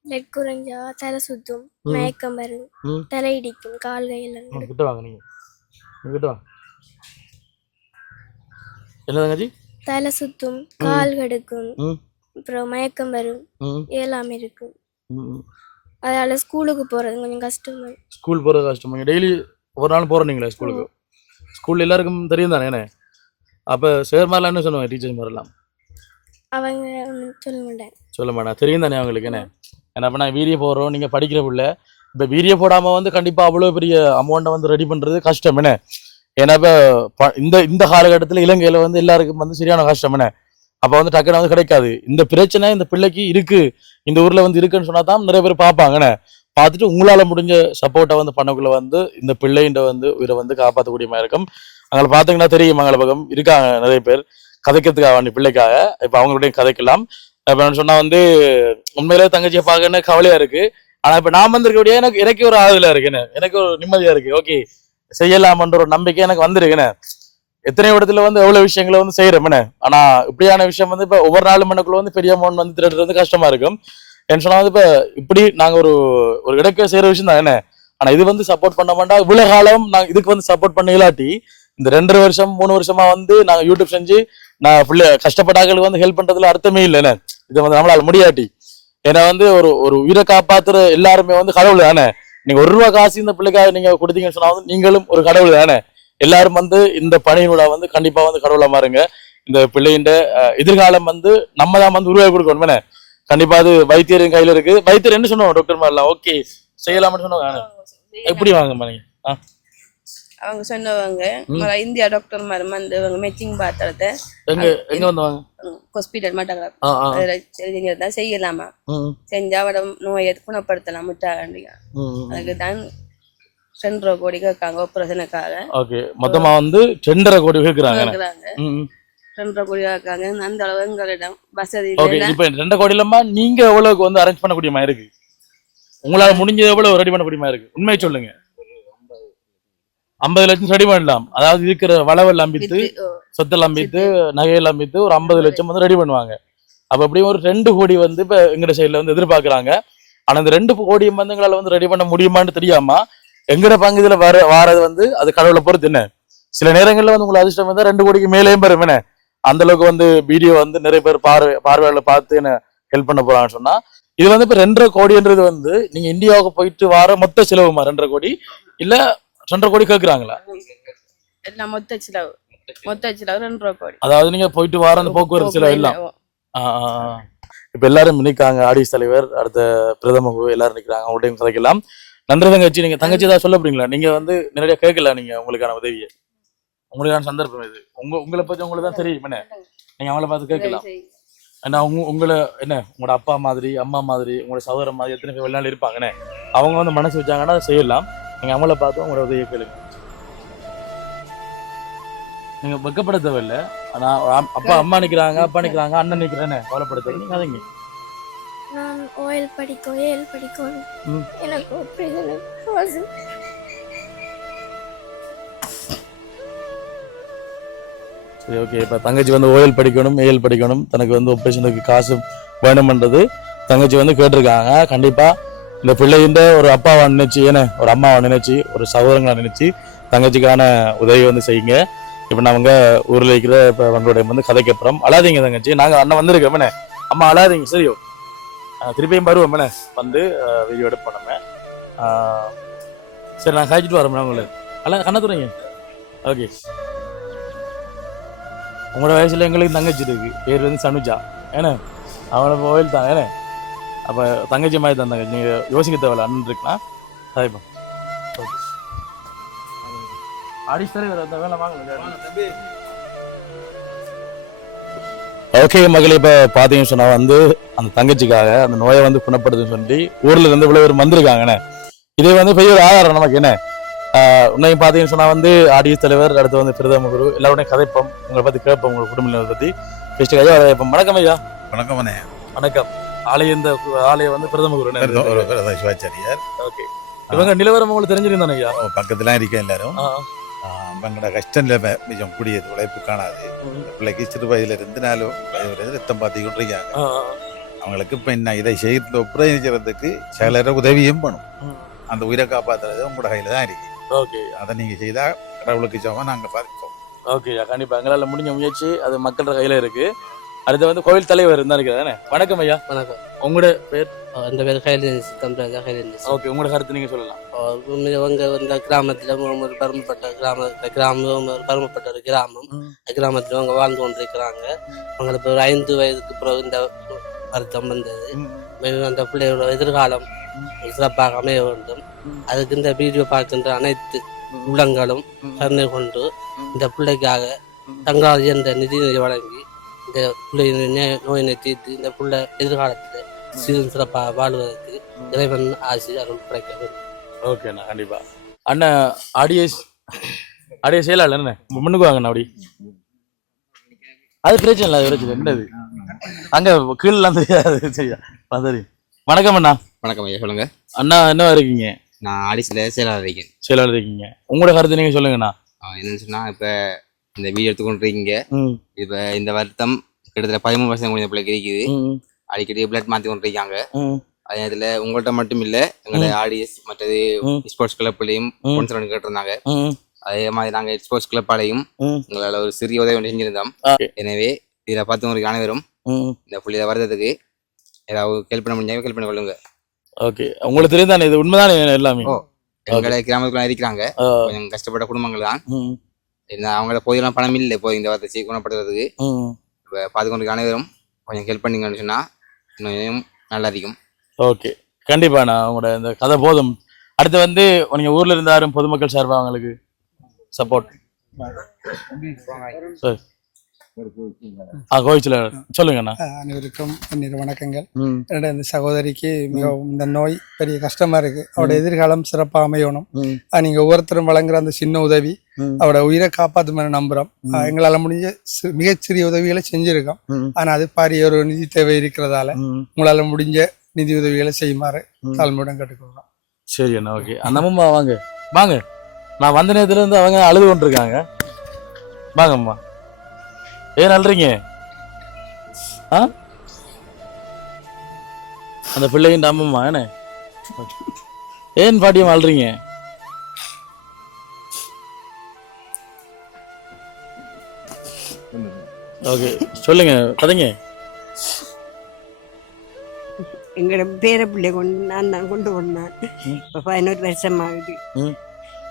பிளட் குறைஞ்சா தலை சுத்தும், மயக்கம் வரும், தலை இடிக்கும், கால் கையெல்லாம் கிட்ட வாங்க. நீங்க கிட்ட வாங்க. என்ன தங்கச்சி? தலை சுத்தும், கால் கடுக்கும், அப்புறம் மயக்கம் வரும், எல்லாமே இருக்கும். அதனால ஸ்கூலுக்கு போறது கொஞ்சம் கஷ்டமா. ஸ்கூல் போறது கஷ்டமா? டெய்லி ஒரு நாள் போறீங்களா ஸ்கூலுக்கு? ஸ்கூல்ல எல்லாருக்கும் தெரியும் தானே என்ன? அப்ப சார் மாதிரிலாம் என்ன சொல்லுவாங்க, டீச்சர்ஸ் மாதிரிலாம்? அவங்க சொல்ல மாட்டேன், தெரியும் தானே அவங்களுக்கு என்ன? ஏன்னா இப்போ நான் வீடியோ போடுறோம், நீங்கள் படிக்கிற பிள்ளை. இப்போ வீடியோ போடாமல் வந்து கண்டிப்பாக அவ்வளோ பெரிய அமௌண்ட்டை வந்து ரெடி பண்ணுறது கஷ்டம் என்ன? ஏன்னா இப்போ இந்த காலகட்டத்தில் இலங்கையில் வந்து எல்லாருக்கும் வந்து சரியான கஷ்டம் என்ன? அப்போ வந்து டக்குன்னு வந்து கிடைக்காது. இந்த பிரச்சனை இந்த பிள்ளைக்கு இருக்கு, இந்த ஊரில் வந்து இருக்குன்னு சொன்னா தான் நிறைய பேர் பார்ப்பாங்கண்ணே. பார்த்துட்டு உங்களால் முடிஞ்ச சப்போர்ட்டை வந்து பண்ணக்குள்ள வந்து இந்த பிள்ளைன்ற வந்து உயிரை வந்து காப்பாற்றக்கூடிய மாதிரி இருக்கும். அங்கே பார்த்தீங்கன்னா தெரியும், மங்கள பக்கம் இருக்காங்க நிறைய பேர் கதைக்கிறதுக்காக வேண்டிய பிள்ளைக்காக. இப்போ அவங்களுடைய கதைக்கலாம். இப்போ சொன்னா வந்து உண்மையிலே தங்கச்சியை பார்க்கன்னு கவலையா இருக்கு. ஆனா இப்ப நான் வந்திருக்கக்கூடிய எனக்கு ஒரு ஆறுதலா இருக்குன்னு, எனக்கு ஒரு நிம்மதியா இருக்கு. ஓகே செய்யலாமன்ற ஒரு நம்பிக்கை எனக்கு வந்திருக்குன்னு. எத்தனை இடத்துல வந்து எவ்வளவு விஷயங்களை வந்து செய்யறோம்னு. ஆனா இப்படியான விஷயம் வந்து இப்ப ஒவ்வொரு நாலு மணிக்குள்ள வந்து பெரிய அமௌண்ட் வந்து திருடுறது வந்து கஷ்டமா இருக்கும். என்ன சொன்னா இப்ப இப்படி நாங்க ஒரு ஒரு இடக்க செய்யற விஷயம் தான் என்ன. ஆனா இது வந்து சப்போர்ட் பண்ண மாட்டா. இவ்வளவு காலம் நாங்க இதுக்கு வந்து சப்போர்ட் பண்ண இல்லாட்டி இந்த 2 வருஷம் 3 வருஷமா வந்து நாங்க யூடியூப் செஞ்சு நான் பிள்ளை கஷ்டப்பட்டாக்களுக்கு வந்து ஹெல்ப் பண்றதுல அர்த்தமே இல்லைன்னு. இது வந்து நம்மளால முடியாட்டி. ஏன்னா வந்து ஒரு உயிரை காப்பாத்துற எல்லாருமே வந்து கடவுள் தானே. நீங்க 1 ரூபா காசு இந்த பிள்ளைக்காக நீங்க கொடுத்தீங்கன்னு சொன்னா வந்து நீங்களும் ஒரு கடவுள் தானே. எல்லாரும் வந்து இந்த பணியினோட வந்து கண்டிப்பா வந்து கடவுளா மாறுங்க. இந்த பிள்ளையின் எதிர்காலம் வந்து நம்ம தான் வந்து உருவாக்கி கொடுக்கணும். கண்டிப்பா அது வைத்தியரின் கையில இருக்கு. வைத்தியர் என்ன சொன்னோம் டாக்டர் மாதிரிலாம் ஓகே செய்யலாம்னு சொன்னாங்க. எப்படி வாங்க நீங்க? அவங்க சொன்னவங்க இந்தியா டாக்டர் மாதிரி வந்து அவங்க மேட்சிங் பார்த்தத எங்க வந்தாங்க ஹாஸ்பிட்டல் மாட்டாங்க செய்யலாமா செஞ்சா அவட நோயை குணப்படுத்தலாம் முட்டாண்டியா. அதுக்குதான் 2 கோடி கேட்காங்க ஆபரேஷனுக்காக. ஓகே மொத்தமா வந்து 2.5 கோடி கேக்குறாங்க. 2 கோடி கேட்காங்க. அந்த அளவு எங்களிடம் வசதி ஓகே. இப்போ 2 கோடி இல்லாம நீங்க எவ்வளவுக்கு வந்து அரேஞ்ச் பண்ணக்கூடிய மாதிரி இருக்கு? உங்களால முடிஞ்சது எவ்வளவு ரெடி பண்ணக்கூடிய மாதிரி இருக்கு? உண்மையை சொல்லுங்க. 50 லட்சம் ரெடி பண்ணலாம். அதாவது இருக்கிற வளவெல்லாம் வித்து சொத்தெல்லாம் வித்து நகையெல்லாம் வித்து ஒரு 50 லட்சம் வந்து ரெடி பண்ணுவாங்க. அப்ப அப்படியும் ஒரு 2 கோடி வந்து இப்ப எங்கட சைட்ல வந்து எதிர்பார்க்கறாங்க. ஆனா இந்த 2 கோடியும் வந்து எங்களால வந்து ரெடி பண்ண முடியுமான்னு தெரியாம எங்கட பங்கு இதுல வாரது வந்து அது கடவுளை பொறுத்து என்ன. சில நேரங்கள்ல வந்து உங்களுக்கு அதிர்ஷ்டம் வந்து 2 கோடிக்கு மேலேயும் பெறும் என்ன. அந்த அளவுக்கு வந்து வீடியோ வந்து நிறைய பேர் பார்வையாளர்ல பார்த்து என்ன ஹெல்ப் பண்ண போறாங்கன்னு சொன்னா இது வந்து இப்ப 2.5 கோடின்றது வந்து நீங்க இந்தியாவுக்கு போயிட்டு வர மொத்த செலவுமா 2.5 கோடி இல்ல 2.5 கோடி கேக்குறாங்களா? எல்லாம் மொத்த செலவு 2 கோடி. அதாவது நீங்க போயிட்டு வர அந்த போக்குவரத்து செலவு எல்லாம். இப்ப எல்லாரும் நினைக்காங்க. ஆடியன்ஸ் தலைவர் அடுத்த பிரதம எல்லாரும் நிக்கிறாங்க. அவங்கள்ட்ட கதைக்கலாம். நன்றி தங்கச்சி. நீங்க தங்கச்சி ஏதாவது சொல்ல போறீங்களா? நீங்க வந்து நிறைய கேட்கல நீங்க உங்களுக்கான உதவியை உங்களுக்கான சந்தர்ப்பம் இது. உங்களை பத்தி உங்களுக்கு தான் தெரியும் என்ன. நீங்க அவங்கள பார்த்து கேட்கலாம். ஏன்னா உங்களை என்ன உங்களோட அப்பா மாதிரி அம்மா மாதிரி உங்களோட சகோதரன் மாதிரி எத்தனை பேர் வெளிநாள் இருப்பாங்கண்ணே. அவங்க வந்து மனசு வச்சாங்கன்னா அதை செய்யலாம். நீங்க அவங்கள பார்த்து உங்களோட உதவியை கேளுங்க. நீங்க வெக்கப்பட தேவையில்லை. ஆனா அப்பா அம்மா நிக்கிறாங்க அப்பா நிக்கிறாங்க அண்ணன் நிக்கிறேன்னு கவலைப்பட தேவை. நீங்க அதீங்க. நான் ஓஎல் படிக்கணும் எனக்கு சரி ஓகே. இப்போ தங்கச்சி வந்து ஓஎல் படிக்கணும் ஏஎல் படிக்கணும் தனக்கு வந்து ஆப்ரேஷனுக்கு காசு வேணும்ன்றது தங்கச்சி வந்து கேட்டிருக்காங்க. கண்டிப்பா இந்த பிள்ளைகிட்ட ஒரு அப்பாவை நினைச்சு ஏன்னா ஒரு அம்மாவை நினைச்சு ஒரு சகோதரங்களை நினைச்சு தங்கச்சிக்கான உதவி வந்து செய்யுங்க. இப்போ நாங்க ஊர்ல இருக்கிற இப்போ அவங்களுடைய வந்து கதைக்கு அப்புறம் அழாதீங்க தங்கச்சி. நாங்க அண்ணன் வந்திருக்கோம். அம்மா அழாதீங்க சரியோ. திருப்பியும் வருவோம் வந்து வீடியோ எடுப்பு பண்ணோமே. சரி நான் காய்ச்சிட்டு வரேன் உங்களுக்கு. அல்ல கண்ணத்துறீங்க. ஓகே. உங்களோட வயசுல எங்களுக்கு தங்கச்சி இருக்கு. பேர் வந்து சனுஜா ஏன்னா அவளை கோயில் தான் ஏன்னா. அப்போ தங்கச்சி மாதிரி தான் தங்கச்சி. நீங்கள் யோசிக்க தேவையில்ல. அண்ணன் இருக்கலாம் சரிப்பா. ஓகே அடிச்சலே வேலை வாங்க. ஓகே மகளே. இப்போ பார்த்தீங்கன்னு சொன்னா வந்து அந்த தங்கச்சிக்காக அந்த நோயை வந்து குணப்படுத்துன்னு சொல்லி ஊர்ல இருந்து இவ்வளவு பேர் வந்திருக்காங்கண்ணே. இதே வந்து பெரிய ஒரு ஆதாரம் நமக்கு என்ன. உன்னையும் பார்த்தீங்கன்னு சொன்னா வந்து ஆடியன்ஸ் தலைவர் அடுத்து வந்து பிரதம குரு எல்லாருடைய கதைப்போம். உங்களை பத்தி கேட்போம். உங்க குடும்ப பத்தி பேசிட்டு ஐயா கதைப்போம். வணக்கம் ஐயா. வணக்கம். வணக்கம். இந்த ஆலயம் வந்து பிரதம குரு சிவாச்சாரியார். ஓகே. இவங்க நிலவரம் உங்களுக்கு தெரிஞ்சிருந்தானே ஐயா? பக்கத்துல இருக்கேன் எல்லாரும். எங்களோட கஷ்டம் மிச்சம் கூடியது உழைப்பு காணாது. பிள்ளைக்கு சிறு வயதுல இருந்து 4 வயது வரை ரத்தம் பார்த்து கொண்டிருக்காங்க. அவங்களுக்கு இப்ப என்ன இதை செய்யறது ஒப்புறதுக்கு சிலர உதவியும் பண்ணும். அந்த உயிரை காப்பாத்துறது உங்களோட கையில தான் இருக்கு. ஓகே. அதை நீங்க செய்தா கடவுளுக்கு சோமா நாங்க பாதிப்போம். ஓகே கண்டிப்பா எங்களால முடிஞ்ச முயற்சி அது மக்களோட கையில இருக்கு. அடுத்து வந்து கோவில் தலைவர் இருந்தா இருக்கிறானே. வணக்கம் ஐயா. வணக்கம். உங்களோட பேர்? அந்த பேர் கைலேந்திஸ் தம்பராஜா கைலேந்திஸ். ஓகே. உங்களோட கருத்து நீங்க சொல்லலாம். அவங்க இந்த கிராமத்துல ஒரு பரமப்பட்ட பரமப்பட்ட ஒரு கிராமம். கிராமத்துல அவங்க வாழ்ந்து கொண்டிருக்கிறாங்க. அவங்களுக்கு ஒரு 5 வயதுக்கு பிறகு இந்த வருத்தம் வந்தது. அந்த பிள்ளையோட எதிர்காலம் சிறப்பாக அமைய வேண்டும். அதுக்கு இந்த வீடியோ பார்க்கின்ற அனைத்து உள்ளங்களும் கருணை கொண்டு இந்த பிள்ளைக்காக தங்களால் என்ற நிதியை வழங்கி இந்த பிள்ளைய நோயினை தீர்த்து இந்த பிள்ளை எதிர்காலத்தில் சீரும் சிறப்பாக வாழ்வதற்கு இறைவன் ஆசி அருள் கிடைக்க வேண்டும். ஓகேண்ணா கண்டிப்பா. அண்ணா ஆடியன்ஸ் செயலாளர் என்ன முன்னுக்கு வாங்கண்ணா. அப்படி அது பிரச்சனை இல்லை. அது பிரச்சனை என்னது அங்க கீழெல்லாம் தெரியாது. சரியா சரி. வணக்கம் அண்ணா. வணக்கம் ஐயா. சொல்லுங்க அண்ணா. என்னவா இருக்கீங்க? நான் ஆடிஸ்ல செயலாளர் இருக்கேன். செயலாளர் இருக்கீங்க. உங்களோட கருத்து நீங்க சொல்லுங்கண்ணா. என்னன்னு சொன்னா இப்ப இந்த வீடியோ எடுத்துக்கொண்டிருக்கீங்க. இப்ப இந்த வருத்தம் கிட்டத்தட்ட 13 வருஷம் கொஞ்சம் பிள்ளைக்கு இருக்குது. அடிக்கடி பிளட் மாற்றி கொண்டிருக்காங்க. ம். அதே நேரத்தில் உங்கள்கிட்ட மட்டும் இல்லை, எங்களோட ஆடிஎஸ் மற்றது ஸ்போர்ட்ஸ் கிளப்லையும் ஸ்பான்சர் கேட்டிருந்தாங்க. அதே மாதிரி நாங்கள் ஸ்போர்ட்ஸ் கிளப்பாலையும் எங்களால் ஒரு சிறிய உதவி ஒன்று செஞ்சிருந்தோம். எனவே இதில் பார்த்தவங்களுக்கு அனைவரும் இந்த புள்ளியை வரதுக்கு ஏதாவது ஹெல்ப் பண்ண முடிஞ்சாங்க ஹெல்ப் பண்ணி கொள்ளுங்க. ஓகே, உங்களுக்கு தெரியுதானே இது உண்மைதானே எல்லாமே? எங்களை கிராமத்துக்குள்ள இருக்கிறாங்க கொஞ்சம் கஷ்டப்பட்ட குடும்பங்கள் தான். அவங்கள போயெல்லாம் பணம் இல்லை போய் இந்த வார்த்தை குணப்படுத்துறதுக்கு. இப்போ பார்த்துக்கொண்டு அனைவரும் கொஞ்சம் ஹெல்ப் பண்ணிங்கன்னு சொன்னால் இன்னும் நல்லா இருக்கும். ஓகே, கண்டிப்பா. நான் உங்களோட இந்த கதை போதும். அடுத்து வந்து நீங்க ஊர்ல இருந்து யாரும் பொதுமக்கள் சார்பா அவங்களுக்கு சப்போர்ட் கோவிச்சில் சொல்லுங்கண்ணா. அனைவருக்கும் என்னுடைய வணக்கங்கள். என்னோட இந்த சகோதரிக்கு மிகவும் இந்த நோய் பெரிய கஷ்டமா இருக்கு. அவரோட எதிர்காலம் சிறப்பாக அமையணும். நீங்க ஒவ்வொருத்தரும் வழங்குற அந்த சின்ன உதவி அவரோட உயிரை காப்பாற்று நம்புறோம். எங்களால முடிஞ்ச மிகச்சிறிய உதவிகளை செஞ்சிருக்கோம். ஆனா அது பாரிய ஒரு நிதி தேவை இருக்கிறதால உங்களால முடிஞ்ச நிதி உதவிகளை செய்யுமாறு தாழ்மையுடன் கேட்டுக்கொள்றோம். சரி அண்ணா. ஓகே, அண்ணாமம்மா வாங்க வாங்க. நான் வந்த நேரத்துல இருந்து அவங்க அழுது கொண்டிருக்காங்க. வாங்கம்மா. ஏன் அழுறீங்க? அந்த பிள்ளைகிட்ட அம்மம்மா என்ன ஏன் பாட்டியம் அழுறீங்க? ஓகே, சொல்லுங்க கதைங்க. எங்களோட பேர பிள்ளை நான் தான் கொண்டு வந்தேன். இப்போ 11 வருஷம் ஆகுது.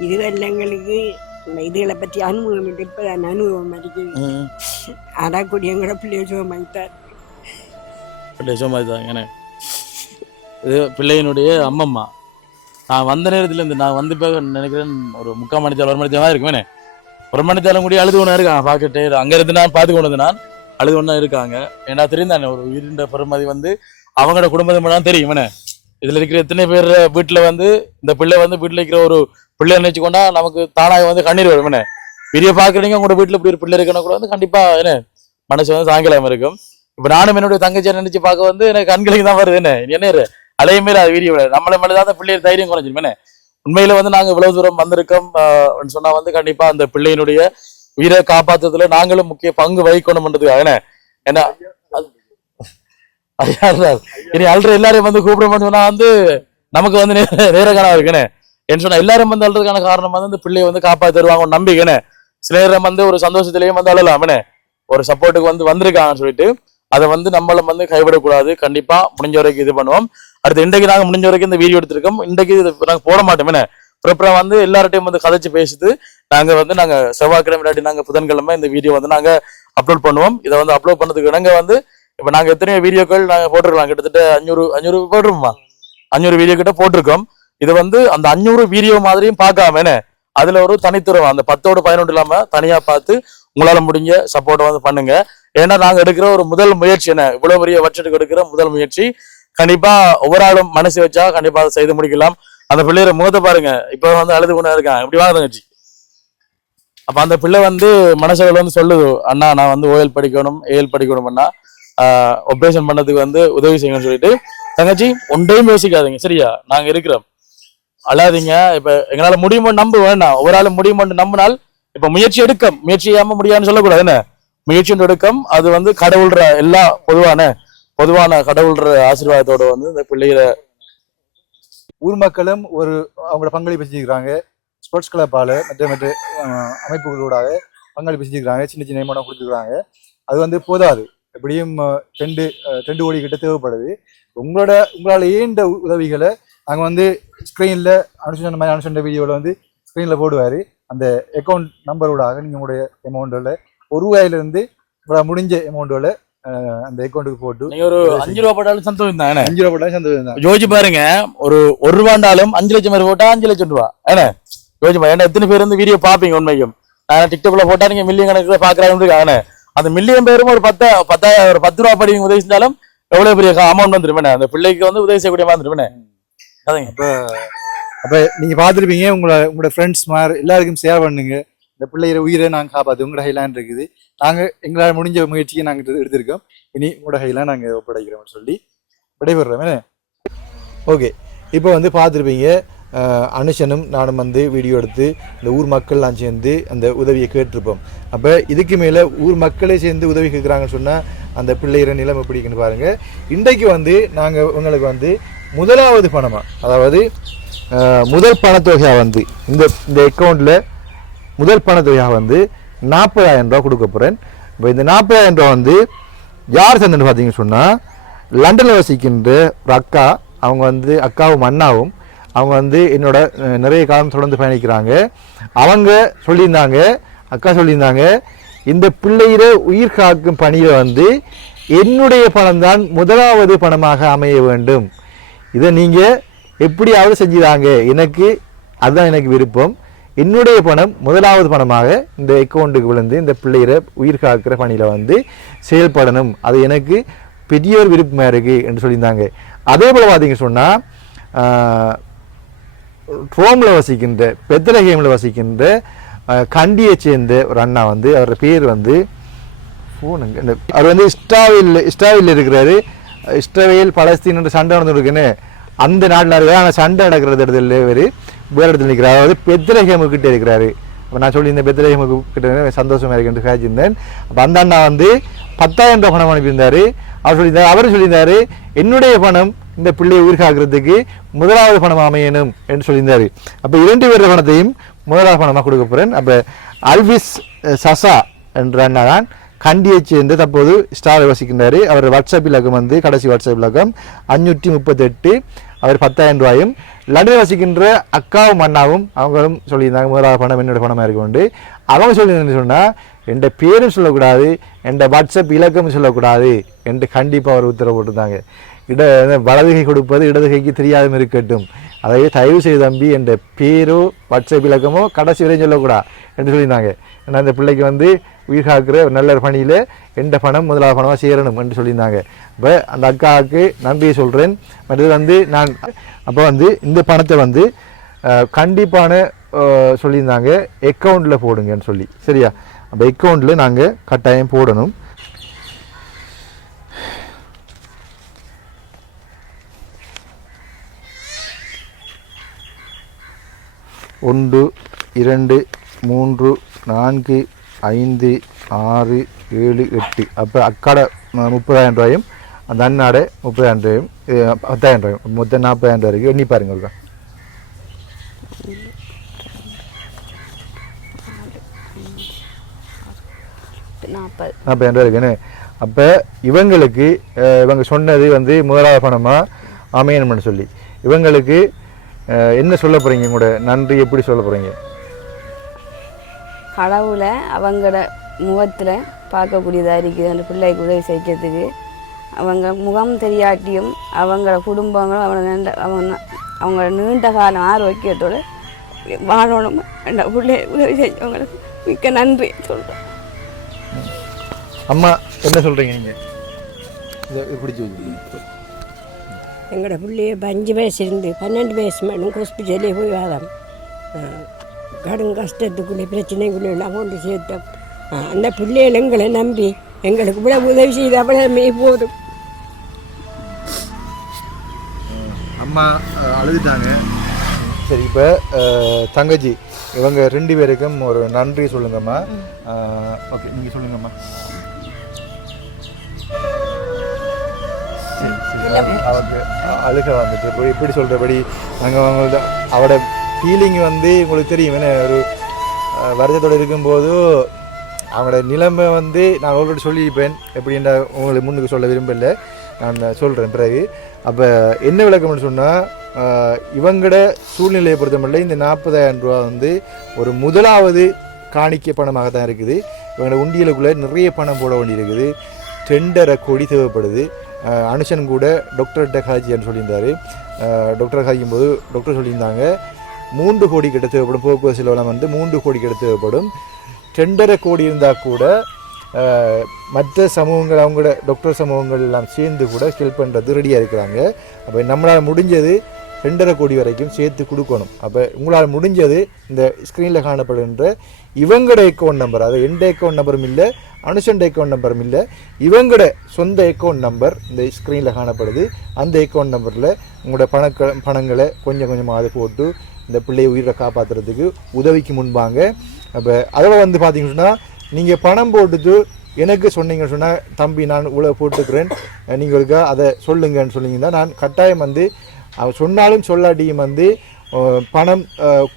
இதுவெல்லாம் எங்களுக்கு இதுகளை பற்றி அனுபவம் இல்லை. இப்போ அனுபவம் இருக்குது. ஆடாக்கூடிய எங்களோட பிள்ளைய சோமாயிட்டார். பிள்ளை சோமாயிட்டாங்க. இது பிள்ளையினுடைய அம்மம்மா. நான் வந்த நேரத்துல இருந்து நான் வந்து இப்போ நினைக்கிறேன் ஒரு 3/4 மணி நேரம் 1 மணி நேரம் இருக்குமே. 1 மணி நேரம் கூட அழுது ஒன்றா இருக்காங்க. பார்த்துட்டு அங்க இருந்து நான் பார்த்து கொண்டு வந்து நான் அழுது ஒன்றா இருக்காங்க. ஏன்னா தெரிந்தானே ஒரு உயிரின்ற பெருமதி வந்து அவங்களோட குடும்பத்தை தெரியும். இதுல இருக்கிற எத்தனை பேர் வீட்டுல வந்து இந்த பிள்ளை வந்து வீட்டுல இருக்கிற ஒரு பிள்ளை நினைச்சு கொண்டா நமக்கு தானாக வந்து கண்ணீர் வரும். வீடியோ பாக்குறீங்க உங்களோட வீட்டுல இப்படி ஒரு பிள்ளை இருக்கணும் கூட வந்து கண்டிப்பா என்ன மனசு வந்து சாயங்காலம் இருக்கும். இப்ப நானும் என்னுடைய தங்கச்சியை நினைச்சு பார்க்க வந்து எனக்கு கண்களுக்கு தான் வருது. என்ன அலையுமே அது வீடியோ நம்மளை மேலதான் அந்த பிள்ளைய தைரியம் குறைஞ்சிருமே. உண்மையில வந்து நாங்க இவ்வளவு தூரம் வந்திருக்கோம் சொன்னா வந்து கண்டிப்பா அந்த பிள்ளையினுடைய உயிரை காப்பாத்துறதுல நாங்களும் முக்கிய பங்கு வகிக்கணும்ன்றதுக்காக. ஏன்னா இனி அல்ற எல்லாரையும் வந்து கூப்பிட சொன்னா வந்து நமக்கு வந்து நேர காணா இருக்குன்னு என்ன சொன்னா எல்லாரும் வந்து அல்றதுக்கான காரணம் வந்து இந்த பிள்ளையை வந்து காப்பாத்தி தருவாங்க நம்பிக்கைன்னு. சில நேரம் வந்து ஒரு சந்தோஷத்திலேயும் வந்து அழலாமே ஒரு சப்போர்ட்டுக்கு வந்து வந்திருக்காங்கன்னு சொல்லிட்டு அதை வந்து நம்மள வந்து கைவிடக்கூடாது. கண்டிப்பா முடிஞ்ச வரைக்கும் இது பண்ணுவோம். அடுத்து இன்றைக்கு நாங்க முடிஞ்ச வரைக்கும் இந்த வீடியோ எடுத்திருக்கோம். இன்றைக்கு நாங்க போட மாட்டோமே. அப்புறம் வந்து எல்லார்ட்டையும் வந்து கதைச்சு பேசிட்டு நாங்க செவ்வாய்க்கிழமை இல்லாட்டி நாங்க புதன்கிழமை இந்த வீடியோ வந்து நாங்க அப்லோட் பண்ணுவோம். இதை வந்து அப்லோட் பண்ணதுக்கு நாங்க வந்து இப்ப நாங்க எத்தனையோ வீடியோக்கள் நாங்க போட்டிருக்கலாம். கிட்டத்தட்ட 500 போட்டிருப்போமா 500 வீடியோ கிட்ட போட்டிருக்கோம். இது வந்து அந்த 500 வீடியோ மாதிரியும் பார்க்காம அதுல ஒரு தனித்துவம் அந்த 10ஓட 11 இல்லாம தனியா பார்த்து உங்களால முடிஞ்ச சப்போர்ட் வந்து பண்ணுங்க. ஏன்னா நாங்க எடுக்கிற ஒரு முதல் முயற்சி இவ்வளவு பெரிய பட்ஜெட்டுக்கு எடுக்கிற முதல் முயற்சி. கண்டிப்பா ஒவ்வொரு ஆளும் மனசு வச்சா கண்டிப்பா அதை செய்து முடிக்கலாம். அந்த பிள்ளைய முகத்தை பாருங்க, இப்ப வந்து அழுது கொண்டா இருக்காங்க. இப்படி வாங்க தங்கச்சி. அப்ப அந்த பிள்ளை வந்து மனசுல வந்து சொல்லுது, அண்ணா நான் வந்து ஓஎல் படிக்கணும் ஏஎல் படிக்கணும்னா ஆபரேஷன் பண்ணதுக்கு வந்து உதவி செய்யணும்னு சொல்லிட்டு. தங்கச்சி ஒன்றையும் யோசிக்காதீங்க சரியா, நாங்க இருக்கிறோம், அழாதீங்க. இப்ப எங்களால முடியுமோ நம்ப வேண்டாம். ஒவ்வொரு ஆளும் முடியுமோன்னு நம்பினால் இப்ப முயற்சி எடுக்கம், முயற்சி செய்யாம முடியாதுன்னு சொல்லக்கூடாது. என்ன முயற்சி எடுக்கம், அது வந்து கடவுள்ற எல்லா பொதுவான கடவுள்ற ஆசீர்வாதத்தோட வந்து இந்த பிள்ளைகளை ஊர் மக்களும் ஒரு அவங்களோட பங்களிப்பு செஞ்சுக்கிறாங்க. ஸ்போர்ட்ஸ் கிளப்பால மற்ற அமைப்புகளோடாக பங்களிப்பு செஞ்சுக்கிறாங்க. சின்ன சின்ன அமௌண்ட் கொடுத்துக்கிறாங்க. அது வந்து போதாது, எப்படியும் 2 கோடி கிட்ட தேவைப்படுது. உங்களால் ஏண்ட உதவிகளை நாங்கள் வந்து ஸ்க்ரீனில் அனுசண்ட வீடியோவில் வந்து ஸ்க்ரீனில் போடுவார். அந்த அக்கௌண்ட் நம்பரோடாக நீங்கள் உங்களுடைய அமௌண்ட்டில் ₹1 உங்களால் முடிஞ்ச அமௌண்ட்டுகளை அந்த அக்கௌண்ட்டுக்கு போட்டு நீங்க ஒரு 5 ரூபா போட்டாலும் சந்தோஷம் தான். 5 ரூபா போட்டாலும் சந்தோஷம் தான். யோசிச்சு பாருங்க, ஒரு ரூபாண்டாலும் 5 லட்சம் பேர் போட்டா 5 லட்சம் ரூபா. ஏன்னா யோசிச்சு பாருங்க, ஏன்னா எத்தனை பேர் வந்து வீடியோ பாப்பீங்க. உண்மைக்கும் டிக்டாக்ல போட்டா நீங்க மில்லியன் கணக்குல பாக்குறாங்க. அந்த மில்லியன் பேரும் ஒரு 10 ரூபா படி உதவி செஞ்சாலும் எவ்வளவு பெரிய அமௌண்ட் வந்துருமே. அந்த பிள்ளைக்கு வந்து உதவி செய்யக்கூடிய மாதிரி வந்துருமே. அப்ப நீங்க பாத்துருப்பீங்க, உங்களோட ஃப்ரெண்ட்ஸ் மாதிரி எல்லாருக்கும் ஷேர் பண்ணுங்க. இந்த பிள்ளைய உயிரை நாங்கள் காப்பாற்று உங்களோட கையிலான் இருக்குது. நாங்கள் எங்களால் முடிஞ்ச முயற்சியை நாங்கள் எடுத்திருக்கோம். இனி உங்களோட கையிலாம் நாங்கள் ஒப்படைக்கிறோம்னு சொல்லி விடைபெறுறோம். ஓகே, இப்போ வந்து பார்த்துருப்பீங்க அனுஷனும் நானும் வந்து வீடியோ எடுத்து இந்த ஊர் மக்கள்லாம் சேர்ந்து அந்த உதவியை கேட்டிருப்போம். அப்போ இதுக்கு மேலே ஊர் மக்களே சேர்ந்து உதவி கேட்குறாங்கன்னு சொன்னால் அந்த பிள்ளைகிற நிலைமை பிடிக்குன்னு பாருங்கள். இன்றைக்கு வந்து நாங்கள் உங்களுக்கு வந்து முதலாவது பணமாக, அதாவது முதல் பணத்தொகையாக வந்து இந்த அக்கௌண்ட்டில் முதல் பணத்தொகையாக வந்து 40,000 ரூபா கொடுக்க போகிறேன். இப்போ இந்த 40,000 ரூபா வந்து யார் தந்துன்னு பார்த்தீங்கன்னு சொன்னால் லண்டனில் வசிக்கின்ற ஒரு அக்கா, அவங்க வந்து அக்காவும் அண்ணாவும் அவங்க வந்து என்னோட நிறைய காலம் தொடர்ந்து பயணிக்கிறாங்க. அவங்க சொல்லியிருந்தாங்க, அக்கா சொல்லியிருந்தாங்க, இந்த பிள்ளையில உயிர் காக்கும் பணியில் வந்து என்னுடைய பணம் தான் முதலாவது பணமாக அமைய வேண்டும். இதை நீங்கள் எப்படியாவது செஞ்சுதாங்க, அதுதான் எனக்கு விருப்பம். என்னுடைய பணம் முதலாவது பணமாக இந்த அக்கௌண்ட்டுக்கு விழுந்து இந்த பிள்ளையில உயிர் காக்கிற பணியில் வந்து செயல்படணும், அது எனக்கு பெரிய ஒரு விருப்பமாக இருக்குது என்று சொல்லியிருந்தாங்க. அதே போல் பார்த்தீங்க சொன்னால் ரோமில் வசிக்கின்ற பெத்லஹேமில் வசிக்கின்ற கண்டியை சேர்ந்த ஒரு அண்ணா வந்து அவரோட பேர் வந்து அவர் வந்து இஸ்ராயலில் இருக்கிறாரு. இஸ்ரேல் பலஸ்தீன் சண்டை நடந்துருக்குன்னு அந்த நாட்டில் இருக்கிறார். ஆனால் சண்டை நடக்கிறது இடத்துல வேறு இடத்துல நிற்கிறார். அதாவது பெத்லஹேமுக்கிட்ட இருக்கிறாரு. அப்போ நான் சொல்லி இந்த பெத்லஹேமுக்கிட்ட சந்தோஷமாக இருக்குன்னு காய்ச்சிருந்தேன். அப்போ அந்த அண்ணா வந்து 10,000 ரூபா பணம் அனுப்பியிருந்தார். அவர் சொல்லியிருந்தார் என்னுடைய பணம் இந்த பிள்ளையை உயிர் காக்கிறதுக்கு முதலாவது பணம் அமையணும் என்று சொல்லியிருந்தார். அப்போ 2 பேர் பணத்தையும் முதலாவது பணமாக கொடுக்க போகிறேன். அப்போ அல்விஸ் சசா என்ற அண்ணா தான் கண்டியை சேர்ந்து தற்போது ஸ்டார் வசிக்கின்றார். அவர் வாட்ஸ்அப் இலக்கம் வந்து கடைசி வாட்ஸ்அப் இலக்கம் 538. அவர் 10,000 ரூபாயும். லண்டனில் வசிக்கின்ற அக்காவும் அண்ணாவும் அவங்களும் சொல்லியிருந்தாங்க முதலாவது பணம் என்னோட பணமாக இருக்க உண்டு. அவங்க சொல்லியிருந்தேன்னு சொன்னால் என் பேரும் சொல்லக்கூடாது, என் வாட்ஸ்அப் இலக்கமும் சொல்லக்கூடாது என்று கண்டிப்பாக அவர் உத்தரவு போட்டிருந்தாங்க. வலது கை கொடுப்பது இடது கைக்கு தெரியாதும் இருக்கட்டும், அதாவது தயவு செய்து தம்பி என் பேரோ வாட்ஸ்அப் இலக்கமோ கடைசி வரையும் சொல்லக்கூடாது என்று சொல்லியிருந்தாங்க. ஏன்னா அந்த பிள்ளைக்கு வந்து உயிர் காக்கிற ஒரு நல்ல பணியில் எந்த பணம் முதலாவது பணமாக சேரணும் என்று சொல்லியிருந்தாங்க. இப்போ அந்த அக்காவுக்கு நன்றியை சொல்கிறேன். மற்றது வந்து நான் அப்போ வந்து இந்த பணத்தை வந்து கண்டிப்பான சொல்லியிருந்தாங்க அக்கௌண்ட்டில் போடுங்கன்னு சொல்லி, சரியா? அப்போ அக்கௌண்ட்டில் நாங்கள் கட்டாயம் போடணும். ஒன்று 2 3 4 5 6 7 8. அப்போ அக்காட 30,000 ரூபாயும் அந்த அண்ணாட 30,000 ரூபாயும் 10,000 ரூபாயும் மொத்தம் 40,000 ரூபாய் வரைக்கும் எண்ணி பாருங்க. இருக்கா 40,000 ரூபாய் இருக்குன்னு. அப்போ இவங்க சொன்னது வந்து முதலாவது பணமாக அமையணும்னு சொல்லி இவங்களுக்கு என்ன சொல்ல போகிறீங்க? உங்களோட நன்றி எப்படி சொல்ல போகிறீங்க? கடவுளை அவங்களோட முகத்தில் பார்க்கக்கூடியதாக இருக்குது அந்த பிள்ளைக்கு உதவி செய்கிறதுக்கு. அவங்க முகம் தெரியாட்டியும் அவங்களோட குடும்பங்களும் அவங்களோட நீண்ட காலம் ஆரோக்கியத்தோடு வாழணும். அந்த பிள்ளை உதவி செஞ்சவங்களுக்கு மிக்க நன்றி சொல்கிறேன். அம்மா என்ன சொல்கிறீங்க? நீங்கள் இதை பிடிச்சி வச்சுருக்கீங்க. எங்களோட பிள்ளைய 5 வயசு இருந்து 12 வயசு மேலும் ஹாஸ்பிட்டலே போய் வாரம் கடும் கஷ்டத்துக்குள்ளே பிரச்சனைக்குள்ளே எல்லாம் கொண்டு சேர்த்தோம். அந்த பிள்ளைகள் எங்களை நம்பி எங்களுக்கு கூட உதவி செய்து அவ்வளவுமே போதும். அம்மா அழுதுட்டாங்க. சரி, இப்போ தங்கச்சி இவங்க 2 பேருக்கும் ஒரு நன்றி சொல்லுங்கம்மா. ஓகே, நீங்கள் சொல்லுங்கம்மா. அவருக்கு அழுக வந்துட்டு இப்போ எப்படி சொல்கிறபடி நாங்கள் அவங்களோட அவரோட ஃபீலிங் வந்து உங்களுக்கு தெரியும். ஏன்னா ஒரு வருத்தத்தோடு இருக்கும்போது அவங்களோட நிலைமை வந்து நான் ஆல்ரெடி சொல்லியிருப்பேன். எப்படின்ற உங்களுக்கு முன்னுக்கு சொல்ல விரும்பலை, நான் சொல்கிறேன் பிறகு. அப்போ என்ன விளக்கம்னு சொன்னால் இவங்களோட சூழ்நிலையை பொறுத்தமட்டில் இந்த 40,000 ரூபா வந்து ஒரு முதலாவது காணிக்கை பணமாக தான் இருக்குது. இவங்களோட உண்டியலுக்குள்ளே நிறைய பணம் போட வேண்டியிருக்குது. 2.5 கோடி தேவைப்படுது. அனுஷன் கூட டாக்டர்கிட்ட காய்ச்சின்னு சொல்லியிருந்தார். டாக்டர் காய்க்கும் போது டாக்டர் சொல்லியிருந்தாங்க 3 கோடி கிட்ட தேவைப்படும். போக்குவரத்து செலவெல்லாம் வந்து 3 கோடி கிட்ட தேவைப்படும். 2.5 கோடி இருந்தால் கூட மற்ற சமூகங்கள் அவங்களோட டாக்டர் சமூகங்கள் எல்லாம் சேர்ந்து கூட ஹெல்ப் பண்ணுறது ரெடியாக இருக்கிறாங்க. அப்போ நம்மளால் முடிஞ்சது 2.5 கோடி வரைக்கும் சேர்த்து கொடுக்கணும். அப்போ உங்களால் முடிஞ்சது இந்த ஸ்க்ரீனில் காணப்படுகின்ற இவங்களோட அக்கௌண்ட் நம்பர், அது எந்த அக்கௌண்ட் நம்பரும் இல்லை, அனுஷன் அக்கௌண்ட் நம்பரும் இல்லை, இவங்களோட சொந்த அக்கௌண்ட் நம்பர் இந்த ஸ்க்ரீனில் காணப்படுது. அந்த அக்கௌண்ட் நம்பரில் உங்களோட பணங்களை கொஞ்சம் கொஞ்சமாக அதை போட்டு இந்த பிள்ளையை உயிரை காப்பாற்றுறதுக்கு உதவிக்கு முன்பாங்க. அப்போ அதில் வந்து பார்த்தீங்கன்னா நீங்கள் பணம் போட்டுட்டு எனக்கு சொன்னீங்கன்னு சொன்னால், தம்பி நான் இவ்வளோ போட்டுக்கிறேன் நீங்கள் இருக்கா அதை சொல்லுங்கன்னு சொன்னீங்கன்னா நான் கட்டாயம் வந்து சொன்னாலும் சொல்லாட்டியும் வந்து பணம்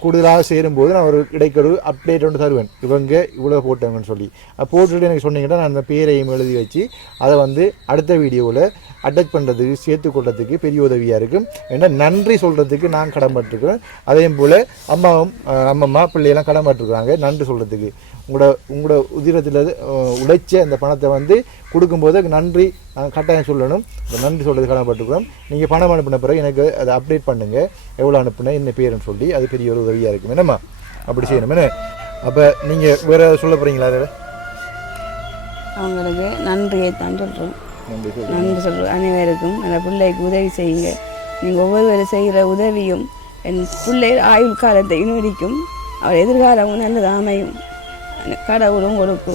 கூடுதலாக சேரும்போது நான் ஒரு இடைக்கடு அப்டேட் ஒன்று தருவேன், இவங்க இவ்வளோ போட்டாங்கன்னு சொல்லி. போட்டுட்டு எனக்கு சொன்னீங்கன்னா நான் அந்த பேரையும் எழுதி வச்சு அதை வந்து அடுத்த வீடியோவில் அட்டாச் பண்ணுறதுக்கு சேர்த்துக்கொள்றதுக்கு பெரிய உதவியாக இருக்கும். ஏன்னா நன்றி சொல்கிறதுக்கு நான் கடன்பட்டுருக்கிறேன், அதே போல் அம்மம்மா பிள்ளையெல்லாம் கடன்பட்டுருக்குறாங்க நன்றி சொல்கிறதுக்கு. உங்களோட உதிரத்தில் உழைச்ச அந்த பணத்தை வந்து கொடுக்கும்போது நன்றி கட்டாயம் சொல்லணும். நன்றி சொல்கிறது கடன்பட்டுருக்கிறோம். நீங்கள் பணம் அனுப்பின பிறகு எனக்கு அதை அப்டேட் பண்ணுங்கள், எவ்வளோ அனுப்புனேன் என்ன பேருன்னு சொல்லி, அது பெரிய ஒரு உதவியாக இருக்கும். என்னம்மா அப்படி செய்யணும் என்ன? அப்போ நீங்கள் வேறு சொல்ல போகிறீங்களா? அதில் அவங்களுக்கு நன்றியை தான் சொல்கிறோம். நன்றி சொல்கிறோம் அனைவருக்கும். அந்த பிள்ளைக்கு உதவி செய்யுங்க. நீங்கள் ஒவ்வொருவரும் செய்கிற உதவியும் என் பிள்ளை ஆயுள் காலத்தை இனுவரிக்கும், அவர் எதிர்காலமும் நல்லது அமையும். கடவுள் உங்களுக்கு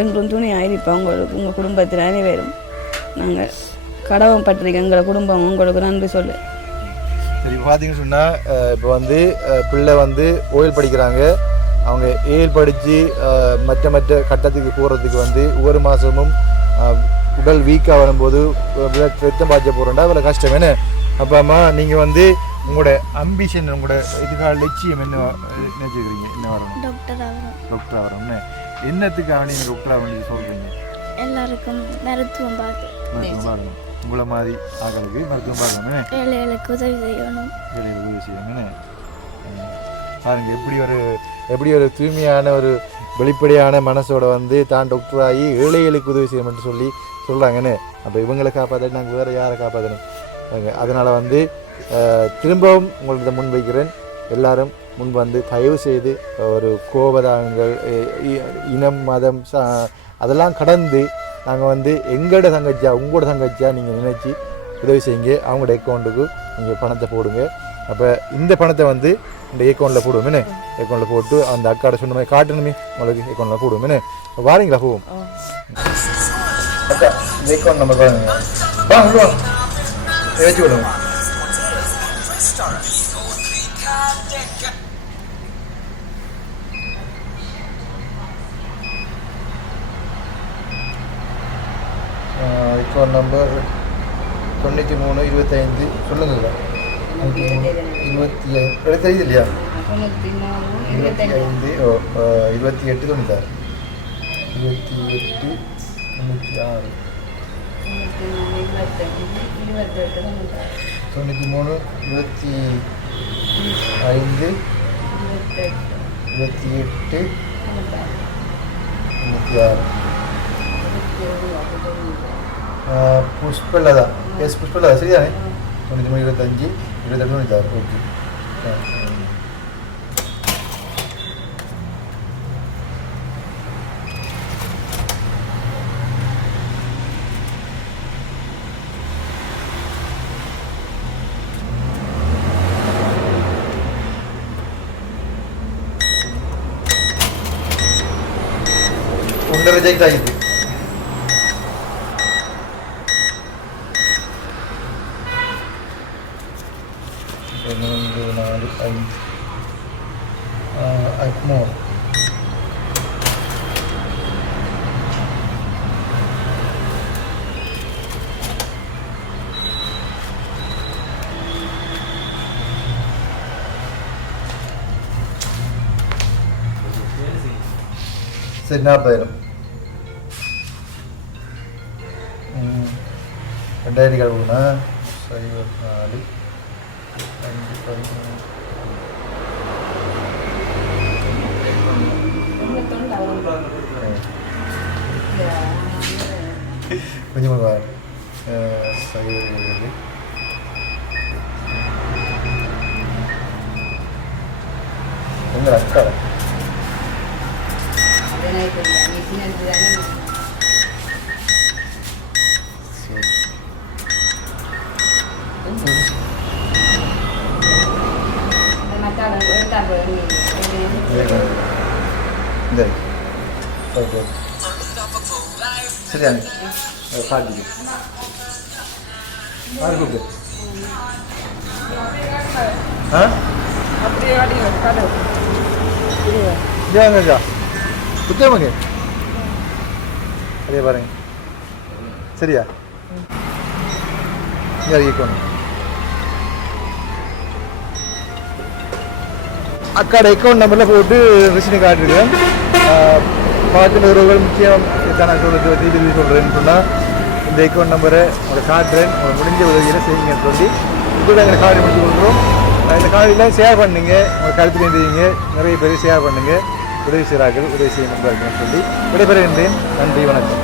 என்றும் துணையாக இருப்போம். உங்களுக்கு உங்கள் குடும்பத்தில் அனைவரும் நாங்கள் கடவுள் பற்றிருக்க எங்கள் குடும்பம் உங்களுக்கு நன்றி சொல்லு. சரி, பார்த்தீங்கன்னு சொன்னால் இப்போ வந்து பிள்ளை வந்து ஓயில் படிக்கிறாங்க. அவங்க ஏல் படித்து மற்ற கட்டத்துக்கு போகிறதுக்கு வந்து ஒவ்வொரு மாதமும் உடல் வீக்காக வரும்போது ரத்தம் பாய்ச்ச போகிறோம்டா அவ்வளோ கஷ்டம் என்ன? அப்போ அம்மா நீங்கள் வந்து உங்களோட அம்பிஷன், உங்களோட இதுக்காக லட்சியம் என்ன நினைச்சுக்கிறீங்க? என்ன வரணும்? டாக்டர் ஆகணும்னு. என்னத்துக்காக நீங்கள் டாக்டர் ஆகணும்னு சொல்கிறீங்க? எல்லாருக்கும் மருத்துவம் பார்க்கணும், உங்களை மாதிரி ஆகளுக்கு மருத்துவம் பார்க்கணும், ஏழைகளுக்கு உதவி செய்யணும், ஏழைகளுக்கு உதவி செய்யணும்னு. பாருங்க எப்படி ஒரு தூய்மையான ஒரு வெளிப்படையான மனசோட வந்து தான் டாக்டர் ஆகி ஏழைகளுக்கு உதவி செய்யணும்னு சொல்லி சொல்கிறாங்கன்னு. அப்போ இவங்களை காப்பாற்ற நாங்கள் வேறு யாரை காப்பாற்றணும்? அதனால் வந்து திரும்பவும் உங்கள்கிட்ட முன்வைக்கிறேன், எல்லாரும் முன் வந்து தயவு செய்து ஒரு கோபதாங்கள் இனம் மதம் அதெல்லாம் கடந்து நாங்கள் வந்து எங்களோட தங்கச்சியா உங்களோட தங்கச்சியா நீங்கள் நினச்சி உதவி செய்யுங்க. அவங்களோட அக்கௌண்ட்டுக்கு நீங்கள் பணத்தை போடுங்க. அப்போ இந்த பணத்தை வந்து இந்த அக்கௌண்ட்டில் போடுவோமே, அக்கௌண்ட்டில் போட்டு அந்த அக்காட சொன்ன மாதிரி காட்டணுமே உங்களுக்கு அக்கௌண்ட்டில் போடுவோமே. வாரீங்களா? போவோம். அக்கா இந்த அக்கௌண்ட் நம்பர் பாருங்க, வாங்க வச்சு விடுவோம். அக்கௌண்ட் நம்பர் 93 25 சொல்லுங்களா? 25 தெரியுது இல்லையா? 25 28 96 28 96 93 25 28 96 புஷ்பலதா. எஸ் புஷ்பலதா சரிதானே? 93 25 28 96. ஓகே. ஒன்று ரிஜெக்ட் ஆகிடுது. more. சரி 40,000 ரெண்டாயிரம் கிழக்குனா 54 கொஞ்சம் சைவ உங்கள் அக்கா இந்த ஓகே சரியா காட்டி யார் கூப்பிட்டு ஆ ஜாங்க குத்தேமங்க அதே பாருங்க சரியா இங்கே இருக்கணும் அக்காட அக்கௌண்ட் நம்பரில் போட்டு ரிசினை காட்டிருக்கேன் பார்த்து ஒருவர்கள் முக்கியம் நான் சொல்கிறது டிவி சொல்கிறேன்னு சொன்னால் இந்த அக்கௌண்ட் நம்பரை உங்களுக்கு காட்டுறேன் உங்களுக்கு முடிஞ்ச உதவியில் செய்யுங்கன்னு சொல்லி இப்படி எங்களை கார்டு முடிச்சு கொடுக்குறோம் இந்த கார்டெல்லாம் ஷேர் பண்ணுங்க உங்கள் கருத்து வேண்டியீங்க நிறைய பேர் ஷேர் பண்ணுங்கள் உதவி செய்கிறார்கள் உதவி செய்ய நம்பர் இருக்குன்னு சொல்லி விடைபெறுகின்றேன் நன்றி வணக்கம்